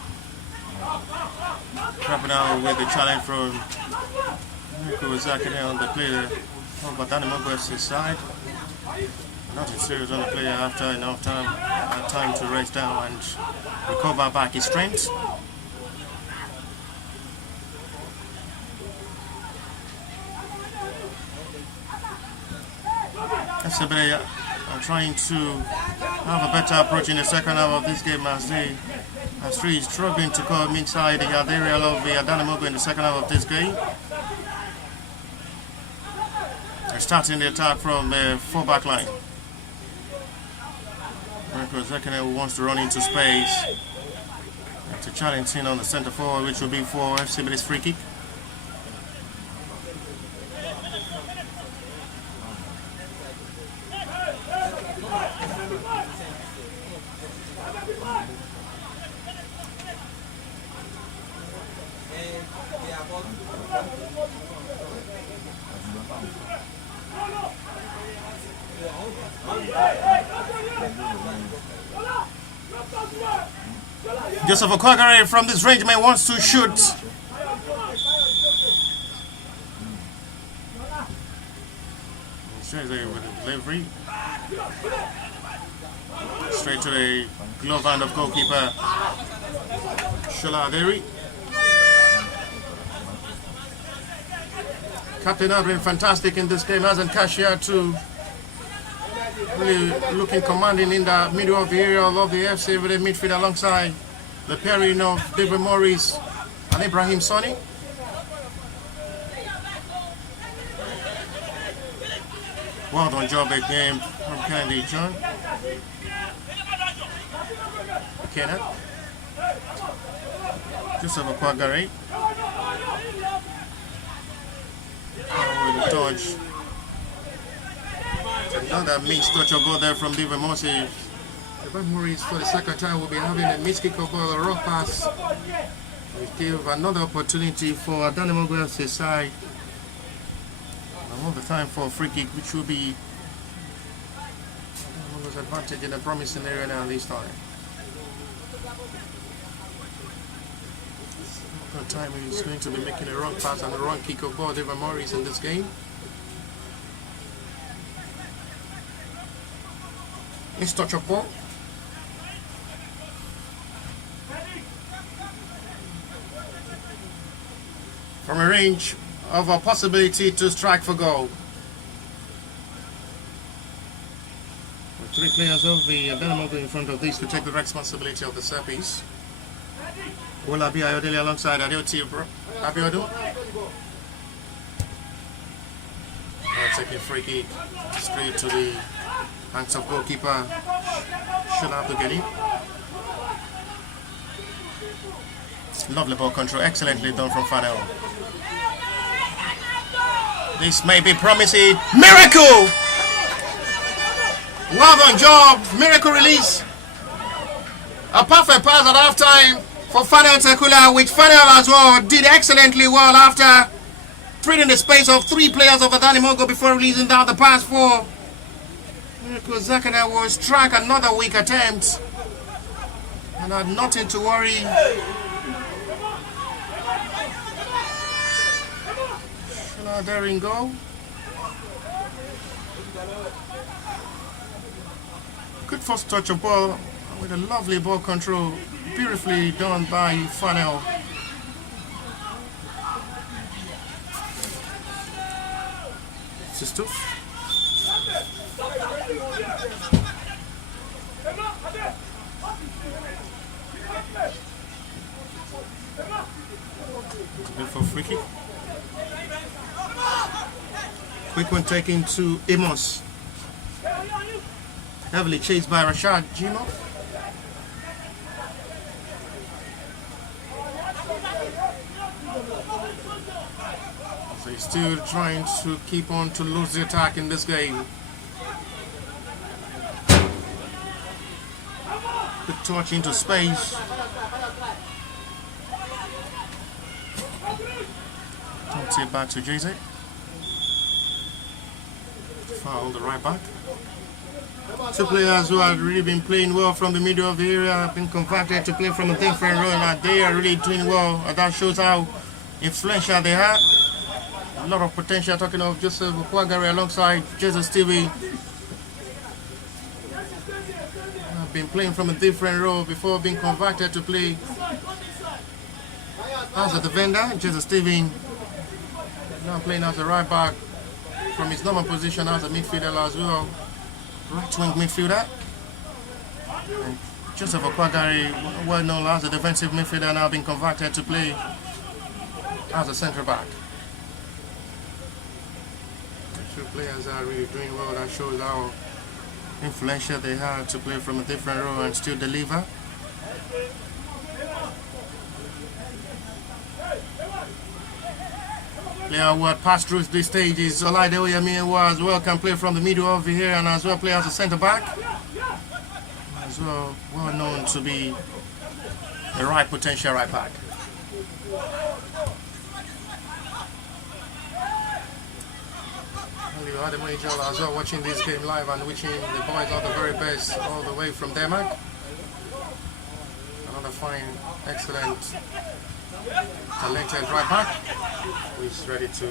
wrapping out with the challenge from Zakane on the player of Adanimogo FC side. Nothing serious on the player after enough time to rest down and recover back his strength. Ebedei are trying to have a better approach in the second half of this game as three is struggling to come inside the area of the Adanimogo in the second half of this game. They're starting the attack from the full-back line. Zakane wants to run into space to challenge in on the centre forward, which will be for Ebedei's free kick. Joseph Okwagare from this range man wants to shoot. Straight there with the delivery. Straight to the glove hand of goalkeeper Ebedei. Captain has been fantastic in this game, hasn't Cashier too. Really looking commanding in the middle of the area of the FC with the midfield alongside the pairing of David Morris and Ibrahim Sonny. Well done job again from Kennedy John. Kenneth. Joseph Okwagare. With the touch. Another mixed touch of ball there from David Morris. David Morris for the second time will be having a mixed kick of ball, a rough pass We give another opportunity for Adanimogo FC side. Another time for a free kick, which will be Adaniimogo's advantage in a promising area now this time. Another time he's going to be making a wrong pass and a wrong kick of ball. David Morris in this game. Nice touch of ball. From a range of a possibility to strike for goal. With 3 players of the Adanimogo in front of this to take the responsibility of the set piece. Will Abi Ayodele alongside Adeoti Abiodun. Now taking free kick straight to the hands of goalkeeper Shola Abdul. Lovely ball control, excellently done from Fanel. This may be promising. Miracle! Well done job, miracle release. A perfect pass at half time for Fanel Tekula, which Fanel as well did excellently well after trading the space of 3 players of Adanimogo before releasing down the pass for Miracle Zakana. Was struck another weak attempt and had nothing to worry. Daring goal. Good first touch of ball with a lovely ball control, beautifully done by Fanel. Sistu. Good for free kick. Quick one taken to Amos. Heavily chased by Rashad Jimo. So he's still trying to keep on to lose the attack in this game. Good touch into space. Don't it back to Jay-Z. Foul the right back. 2 players who have really been playing well from the middle of the area have been converted to play from a different role, and they are really doing well, and that shows how influential they are. A lot of potential, talking of Joseph Okwagari alongside Jesus Stevie. Have been playing from a different role before being converted to play as a defender. Jesus Stevie now playing as a right back from his normal position as a midfielder as well, right wing midfielder. And Joseph Okwagari, well known as a defensive midfielder, now being converted to play as a centre back. The 2 players are really doing well. That shows how influential they are to play from a different role and still deliver. Player who had passed through this stage is Olaide Oyemi, who as well can play from the middle over here and as well play as a centre back. As well known to be the right potential right back. Adanimogo as well watching this game live and wishing the boys all the very best all the way from Denmark. Another fine, excellent, talented right back who is ready to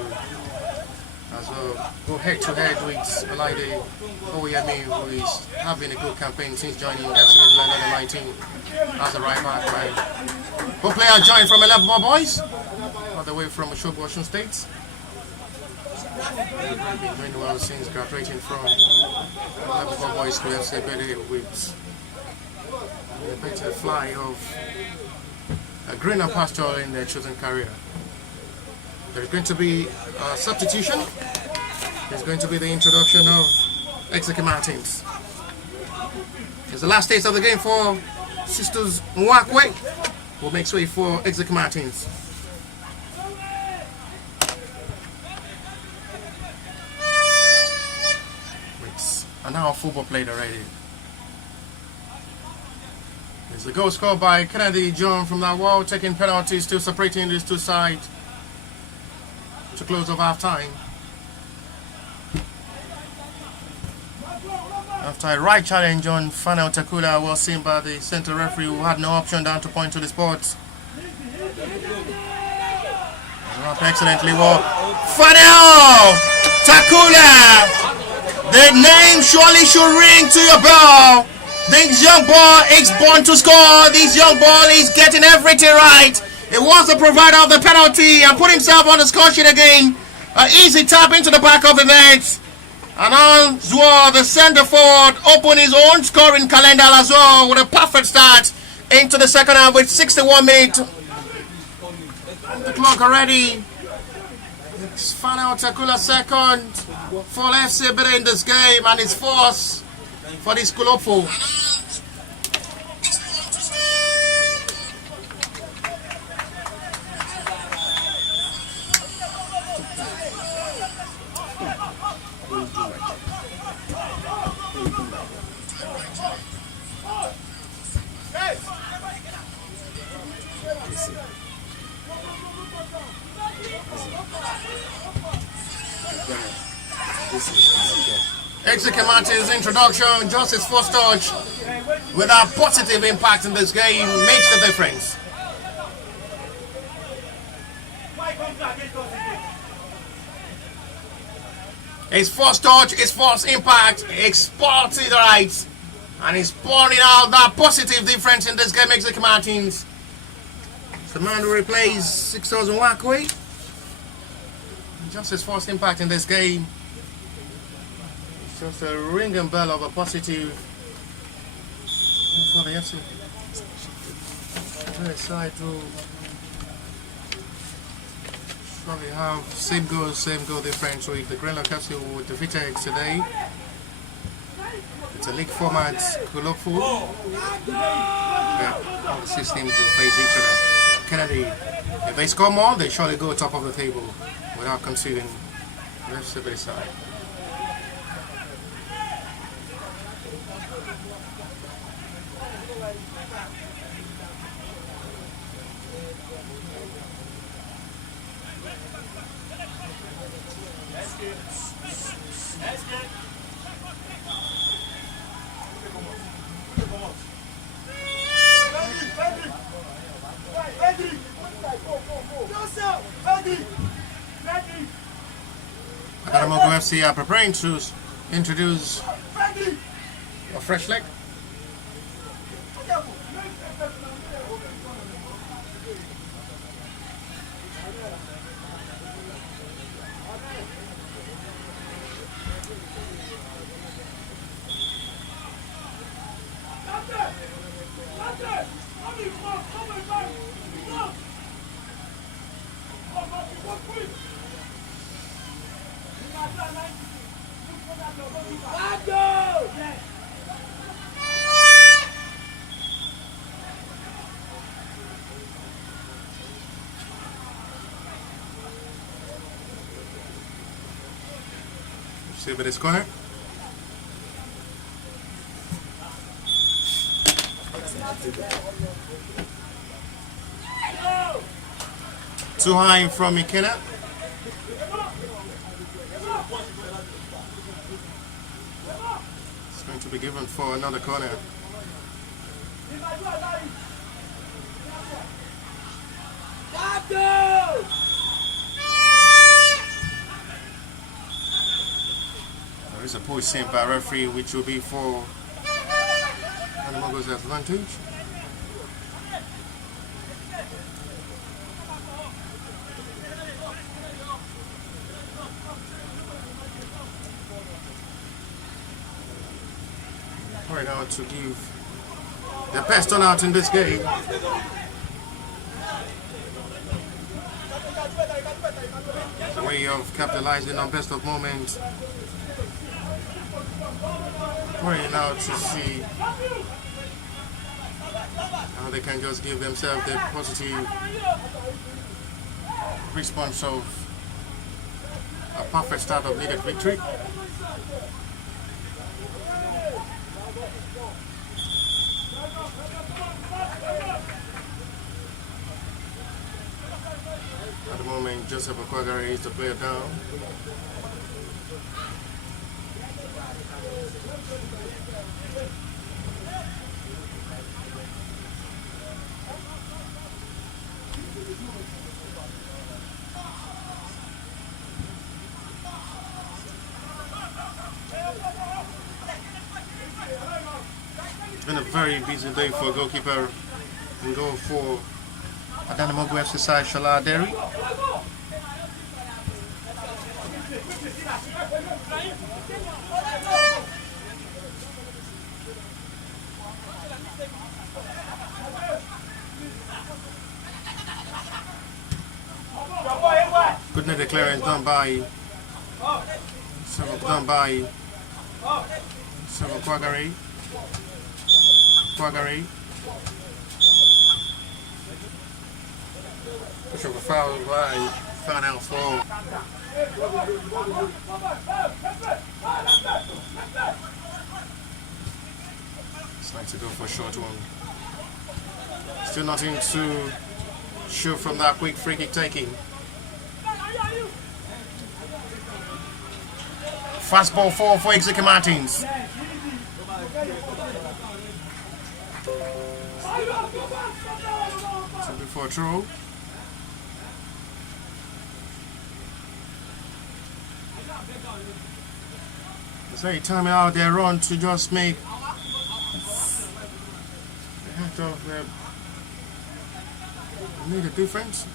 as well go head to head with Olaide Oyemi, who is having a good campaign since joining FC Midland under 19 as a right back. Right. Good player joined from 11 boys all the way from Oshobo, Osun State. Been doing well since graduating from 11 boys to FC Ebedei with a better fly of a greener pasture in their chosen career. There's going to be a substitution. There's going to be the introduction of Exeke Martins. It's the last stage of the game for Sisters Nwakwe, who makes way for Exeke Martins. It's an hour football played already. It's a goal scored by Kennedy John from that wall, taking penalties, still separating these two sides to close of half time. After a right challenge on Fanel Takula was seen by the center referee, who had no option than to point to the spot. Up excellently well. Fanel Takula! The name surely should ring to your bell. This young boy is born to score. This young boy is getting everything right. He wants to provide of the penalty and put himself on the score sheet again. An easy tap into the back of the net. And as well, the centre forward opened his own scoring calendar as well with a perfect start into the second half with 61 minutes. The clock already. It's Fanel Takula second for FC Ebedei in this game, and it's fourth for this Kulopfu. Executive Martin's introduction, just his first touch, with a positive impact in this game, makes the difference. His first touch, his first impact, exporting the right, and he's pouring out that positive difference in this game, Executive Martins. It's the man who replays 6,000 Wakwe. Just his first impact in this game. Just a ringing bell of a positive for the FC. Very side to probably have same goal difference with the Greenlock FC who defeated today. It's a league format, Kulopfu. Yeah, all the 6 teams will face each other. Kennedy, if they score more, they surely go top of the table without conceding the FC side. Adanimogo FC are preparing to introduce a fresh leg. See if it is corner. Too high from McKenna. It's going to be given for another corner. There is a push sent by referee, which will be for Adanimogo's advantage. Right now to give the best turnout in this game. A way of capitalizing on best of moments. Right now to see how they can just give themselves the positive response of a perfect start of needed victory. At the moment, Joseph Okwagari is the player down. It's been a very busy day for goalkeeper and goal for Adanimogo FC side Shola Aderi. Good net clearance done by Kwagari. Push over foul by foul out for it's like to go for a short one. Still nothing to show from that quick free kick taking. Fastball for Executive Martins. So before throw. It's very time out there run to just make the head of made a difference.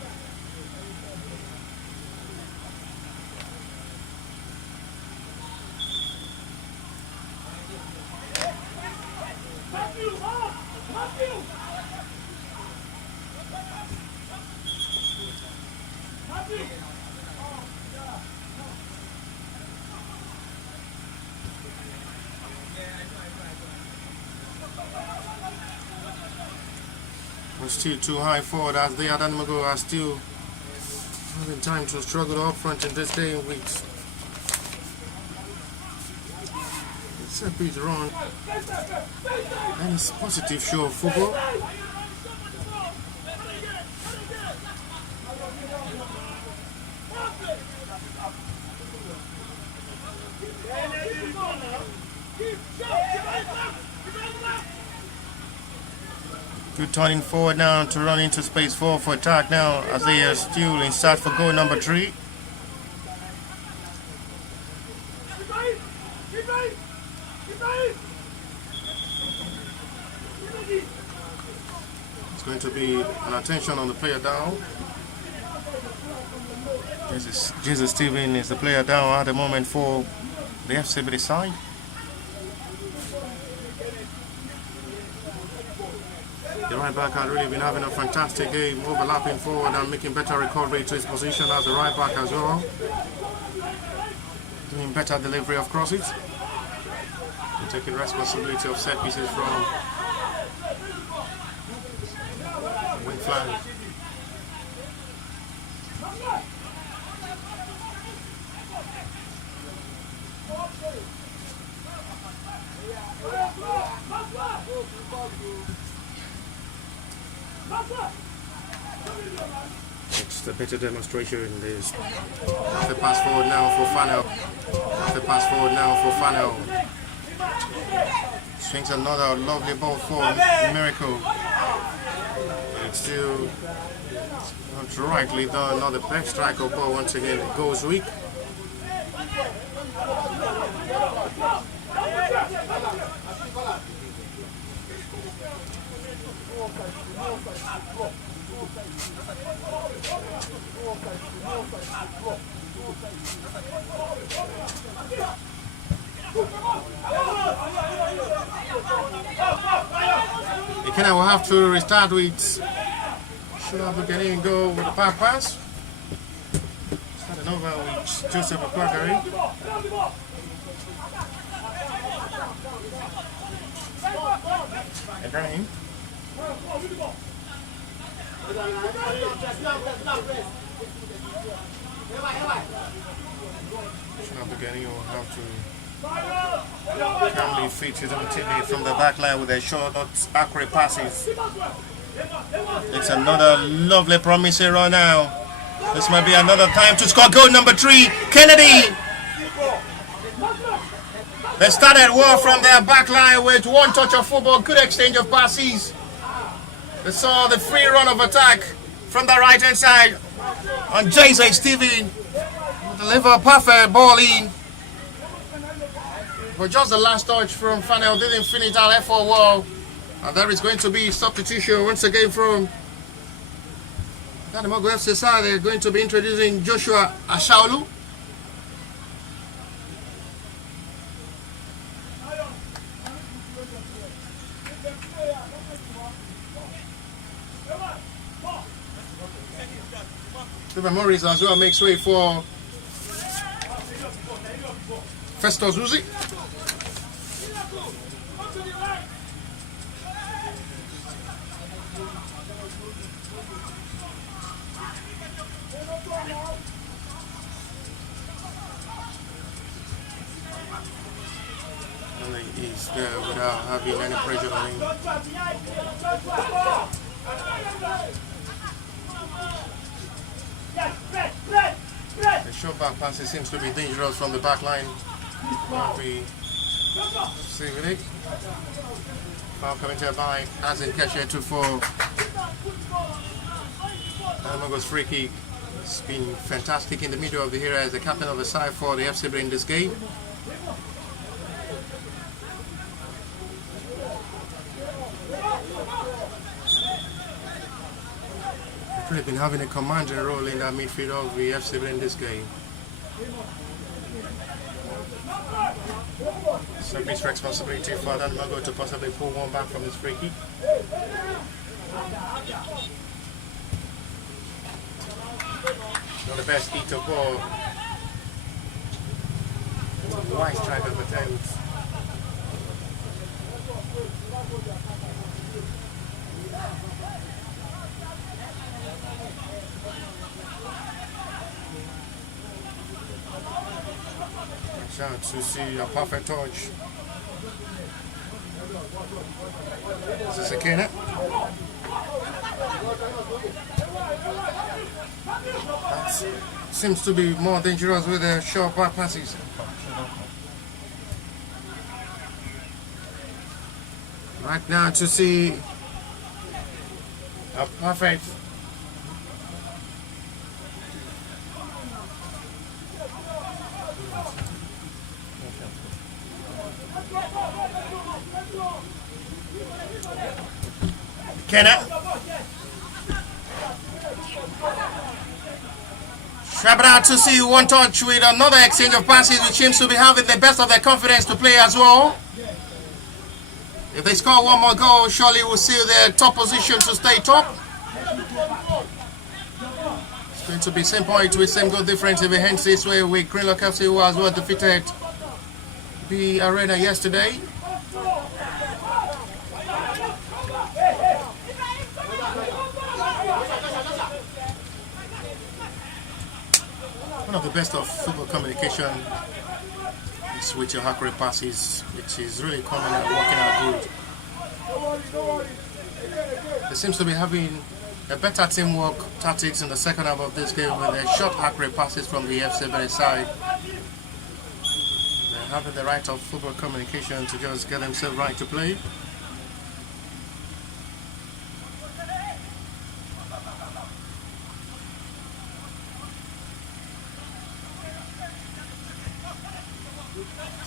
We're still too high forward as the Adanimogo are still having time to struggle up front in this day and week. It's a bit wrong. And it's positive show of football. Good turning forward now to run into space 4 for attack now as they are still in start for goal number 3. It's going to be an attention on the player down. Jesus Steven is the player down at the moment for the Ebedei side. The right back had really been having a fantastic game, overlapping forward and making better recovery to his position as the right back as well. Doing better delivery of crosses. And taking responsibility of set pieces from wing flank. It's a better demonstration in this. That's the pass forward now for Funnel. Swings another lovely ball for Miracle. It's still not rightly done. Another back striker ball once again. It goes weak. Again, I will have to restart with should have beginning and go with the back pass. Starting over with Joseph Okwagari. Ibrahim. Should have beginning, you will have to Calmly features on TV from the back line with their short, accurate passes. It's another lovely promising run now. This might be another time to score goal number 3. Kennedy. They started well from their back line with one touch of football, good exchange of passes. They saw the free run of attack from the right hand side on J.Z. Steven. Deliver a perfect ball in. But just the last touch from Fanel didn't finish that effort well. And there is going to be substitution once again from Adanimogo FC side. They're going to be introducing Joshua Ashaolu. Stephen Morris as well makes way for Festus Uzi. He's there without having any pressure on him. The short back pass seems to be dangerous from the back line. We see with it. Foul coming to a by as in Keshe 2-4. Adanimogo's free kick. It's been fantastic in the middle of the area as the captain of the side for the FC in this game. Really been having a commanding role in that midfield of the FC in this game. So it's responsibility for Adanimogo to possibly pull one back from his free kick. Not the best hit of ball. Wide strike of attempt. Chance to see a perfect touch. Is this a Kenneth? That seems to be more dangerous with the short back passes. Right now to see a perfect Kenneth. Shabra to see one touch with another exchange of passes, which seems to be having the best of their confidence to play as well. If they score one more goal, surely we'll seal their top position to stay top. It's going to be same point with same goal difference if it ends this way with Greenlock FC, who as well defeated the Arena yesterday. One of the best of football communication is with your accurate passes, which is really coming and working out good. They seems to be having a better teamwork tactics in the second half of this game with their short accurate passes from the FC side. They're having the right of football communication to just get themselves right to play.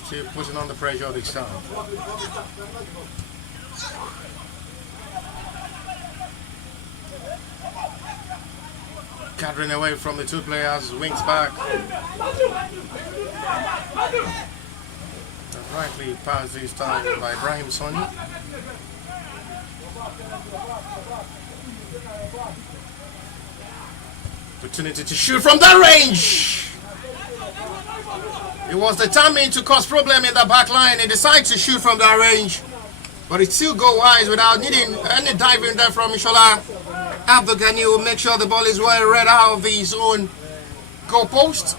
Still putting on the pressure this time. Gathering away from the two players, wings back. Rightly passed this time by Ibrahim Sonny. Opportunity to shoot from that range. It was determined to cause problem in the back line. He decided to shoot from that range, but it still go wide without needing any diving there from Ishola. Abdogani will make sure the ball is well read out of his own goal post.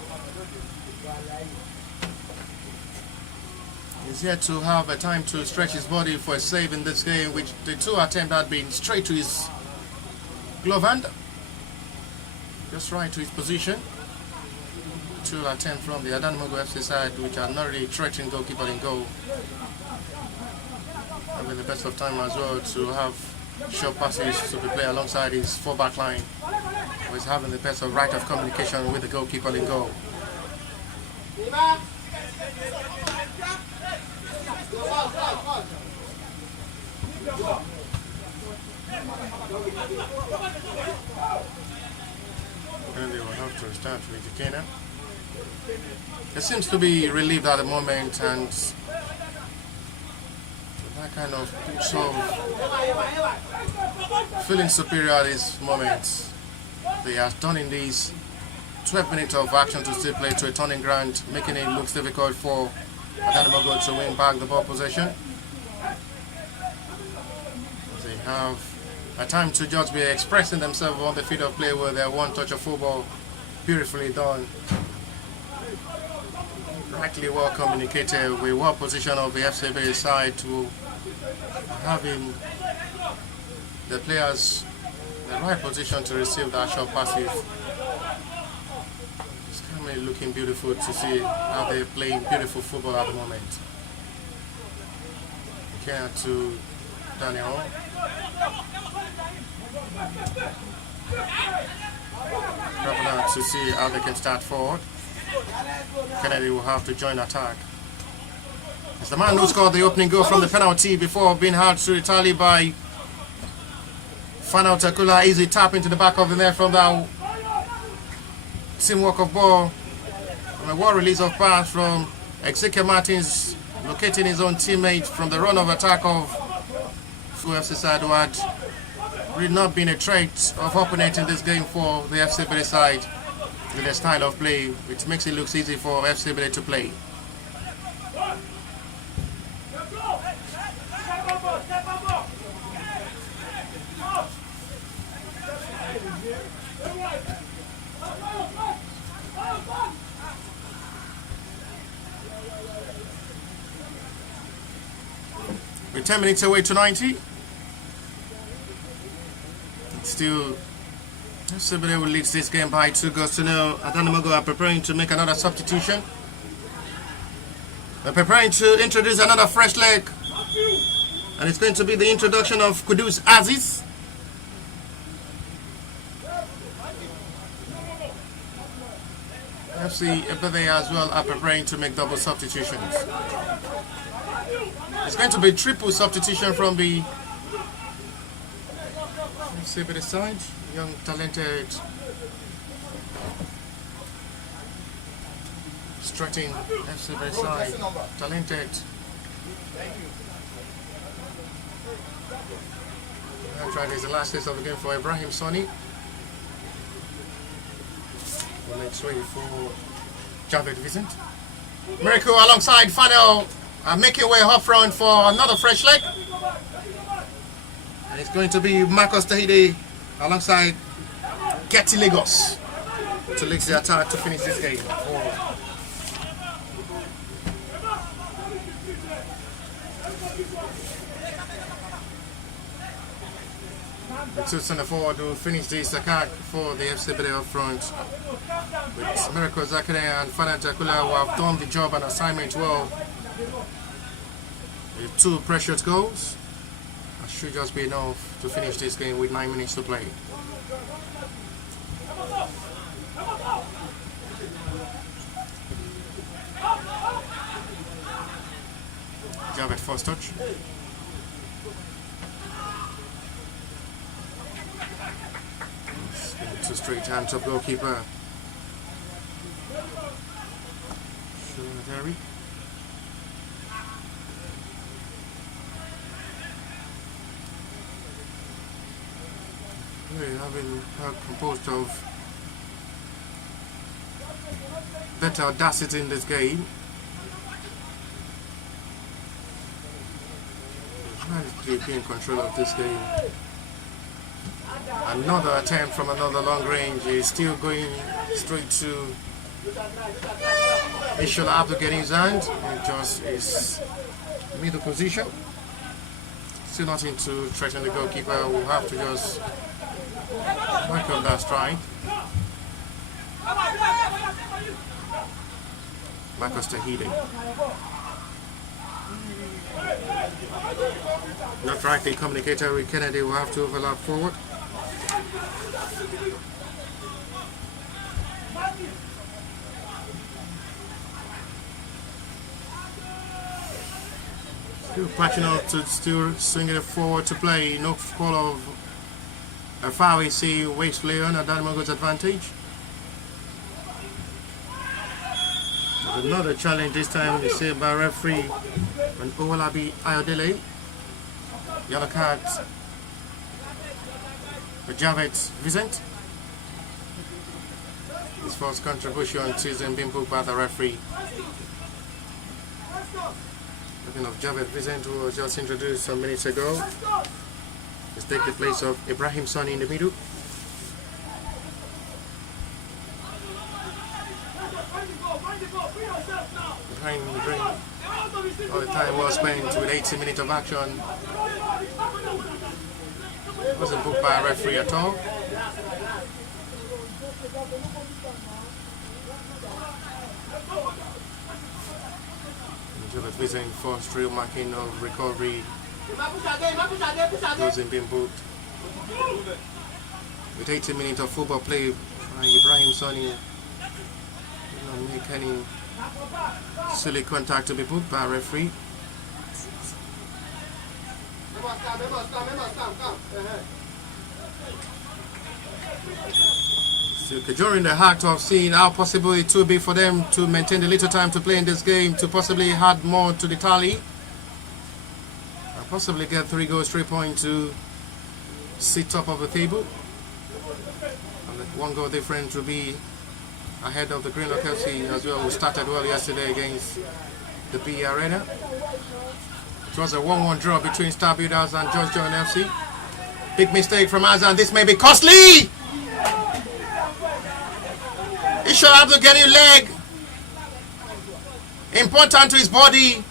He's yet to have a time to stretch his body for a save in this game, which the two attempts had been straight to his glove hand. Just right to his position. Two attempts from the Adanimogo FC side, which are not really threatening goalkeeper in goal. Having the best of time as well to have short passes to be played alongside his full-back line. He's having the best of right of communication with the goalkeeper in goal. And they will have to start with Ikena. He seems to be relieved at the moment, and that kind of feeling superior at this moment. They are turning these 12 minutes of action to still play to a turning ground, making it look difficult for Adanimogo to win back the ball possession. They have a time to just be expressing themselves on the field of play with their one touch of football. Beautifully done. Rightly well communicated with well position of the FCB side to having the players in the right position to receive that short passes. It's kind of looking beautiful to see how they're playing beautiful football at the moment. Okay, to Daniel. Dropping out to see how they can start forward. Kennedy will have to join attack. It's the man who scored the opening goal from the penalty before being held to the tally by Final Takula. Easy tap into the back of the net from that teamwork of ball. And a well release of pass from Exekiel Martins, locating his own teammate from the run of attack of Full FC side, who had really not been a trait of opponent in this game for the FCB side with their style of play, which makes it look easy for FCB to play. We're 10 minutes away to 90. Still, FCB will lead this game by 2 goals to 0. Adanimogo are preparing to make another substitution. They're preparing to introduce another fresh leg, and it's going to be the introduction of Kudus Aziz. FC Ebedei as well are preparing to make double substitutions. It's going to be triple substitution from the FCB side. Young, talented, strutting FCB side, talented. That's right, it's the last test of the game for Ibrahim Soni. The next way for Javed Vincent. Miracle alongside Fanel, making way up front for another fresh leg. And it's going to be Marcus Tahide alongside Getty Lagos to lead the attack to finish this game. The two centre forward will finish this attack for the FCB up front, with Miracle Zakare and Fana Takula, who have done the job and assignment well. With 2 precious goals, that should just be enough to finish this game with 9 minutes to play. Javed first touch. To straight hands of goalkeeper. Terry. Having composed of better audacity in this game. Trying to be in control of this game. Another attempt from another long range. He's still going straight to He should have to get his hand. It just is middle position. Still nothing to threaten the goalkeeper. Will have to just work on that strike. Marcus Tahide. Not right, the communicator with Kennedy will have to overlap forward. Still patching out to still swinging it forward to play. No call of a foul. We see Waste player on Adanimogo's advantage. Another challenge this time is saved by referee and Owolabi Ayodele. Yellow card for Javed Vincent. His first contribution season being booked by the referee. Talking of Javed Vincent, who was just introduced some minutes ago, he's taking the place of Ibrahim Sani in the middle. All the time was spent with 80 minutes of action. Wasn't booked by a referee at all. Javed Vincent first real marking of recovery. Wasn't being booked. With 80 minutes of football play, Ibrahim Sani did not make any silly contact to be booked by a referee. So during the act of seeing how possible it would be for them to maintain the little time to play in this game, to possibly add more to the tally, and possibly get 3 goals, 3 points to sit top of the table. And the 1 goal difference will be ahead of the Greenlock FC as well, who started well yesterday against the B Arena. It was a 1-1 draw between Star Builders and George John FC. Big mistake from Azan. This may be costly. He should have to get his leg. Important to his body,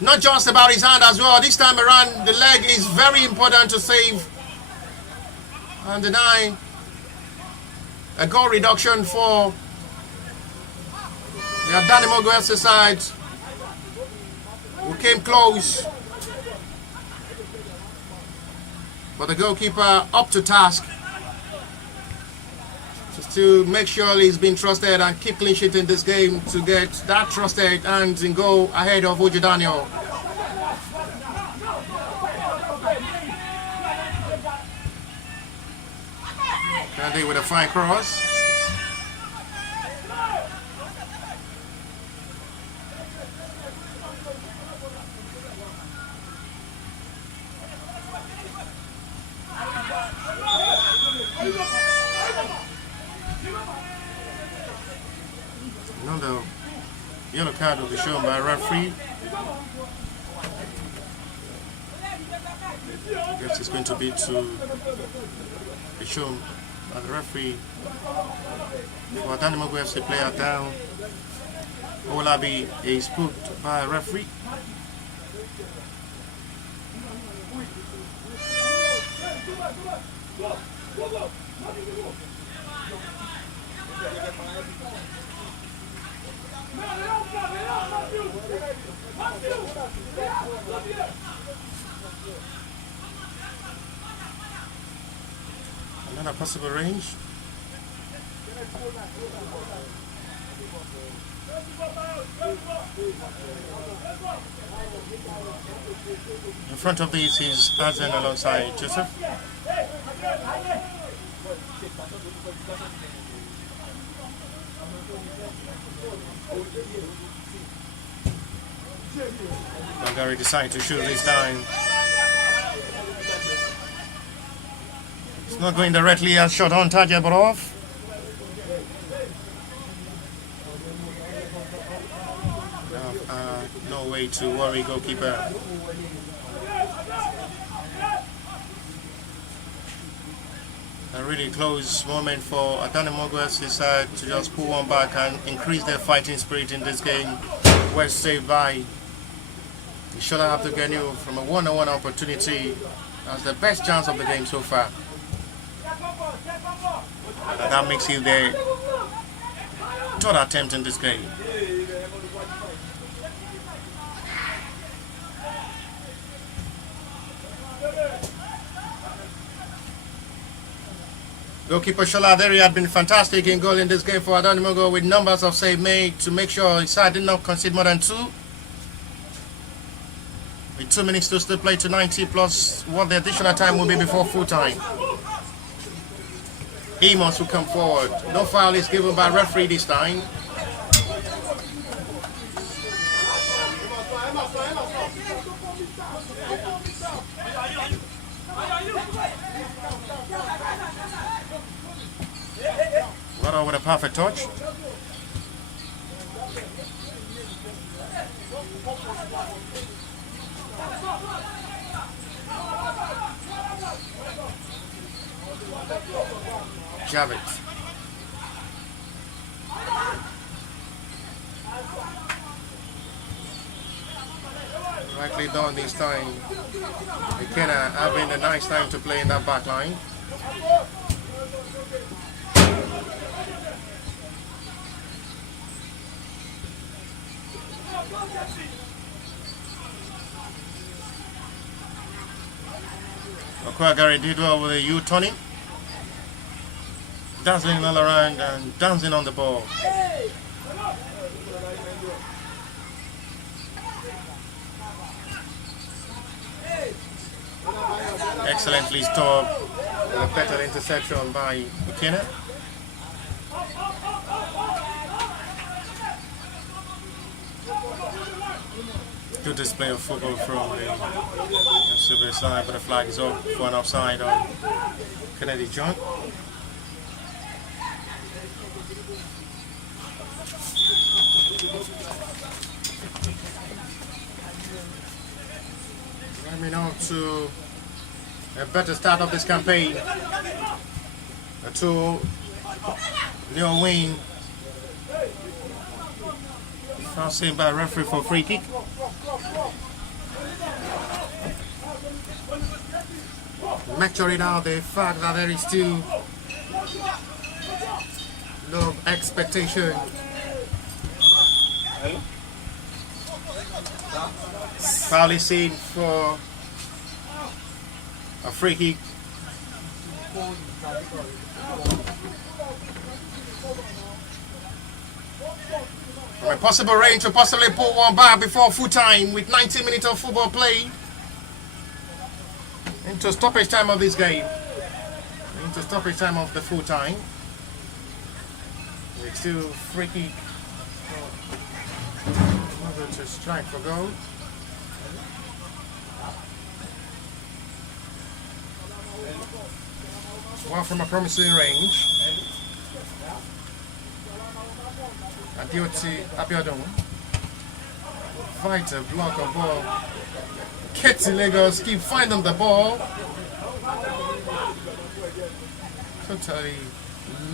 not just about his hand as well. This time around, the leg is very important to save and deny a goal reduction for the Adanimogo FC side, who came close, but the goalkeeper up to task just to make sure he's been trusted and keep clean sheet in this game to get that trusted and go ahead of Ojo Daniel. Kennedy with a fine cross. Another yellow card will be shown by a referee. I guess it's going to be shown by the referee for Adanimogo FC player down. Owolabi is booked by a referee. Another possible range. In front of these is Azen alongside Joseph. Gary decided to shoot this time. It's not going directly as shot on target but off. No way to worry goalkeeper. A really close moment for Adanimogo as he said to just pull one back and increase their fighting spirit in this game. Well saved by Shola Abdugenu from a one-on-one opportunity. That's the best chance of the game so far. And that makes it the third attempt in this game. Goalkeeper Shola Aderi had been fantastic in goal in this game for Adanimogo with numbers of save made to make sure his side did not concede more than 2. With 2 minutes to still play to 90 plus what the additional time will be before full time. Emos will come forward. No foul is given by referee this time. Water with a perfect touch. Javits. Rightly done this time. McKenna having a nice time to play in that back line. Okwagari did well with a U-turning. Dazzling all around and dancing on the ball. Excellently stopped with a better interception by McKenna. Good display of football from the silver side, but the flag is up for an offside on Kennedy John. Coming on to a better start of this campaign. To Leo Wayne. Foul saved by referee for free kick. Measuring out the fact that there is still no expectation. Foul is seen for a free kick. From a possible range to possibly pull one back before full time with 90 minutes of football play. Into stoppage time of this game. Into stoppage time of the full time. It's still free kick. Another to strike for goal. One from a promising range. Adioti Abiodun. Fighter block of ball. Ketty Lagos keep finding the ball. Totally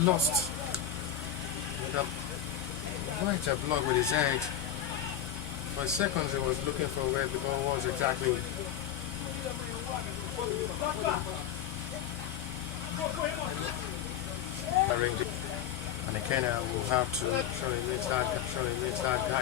lost. With a fighter block with his head. For seconds he was looking for where the ball was exactly. And McKenna will have to surely miss that guy.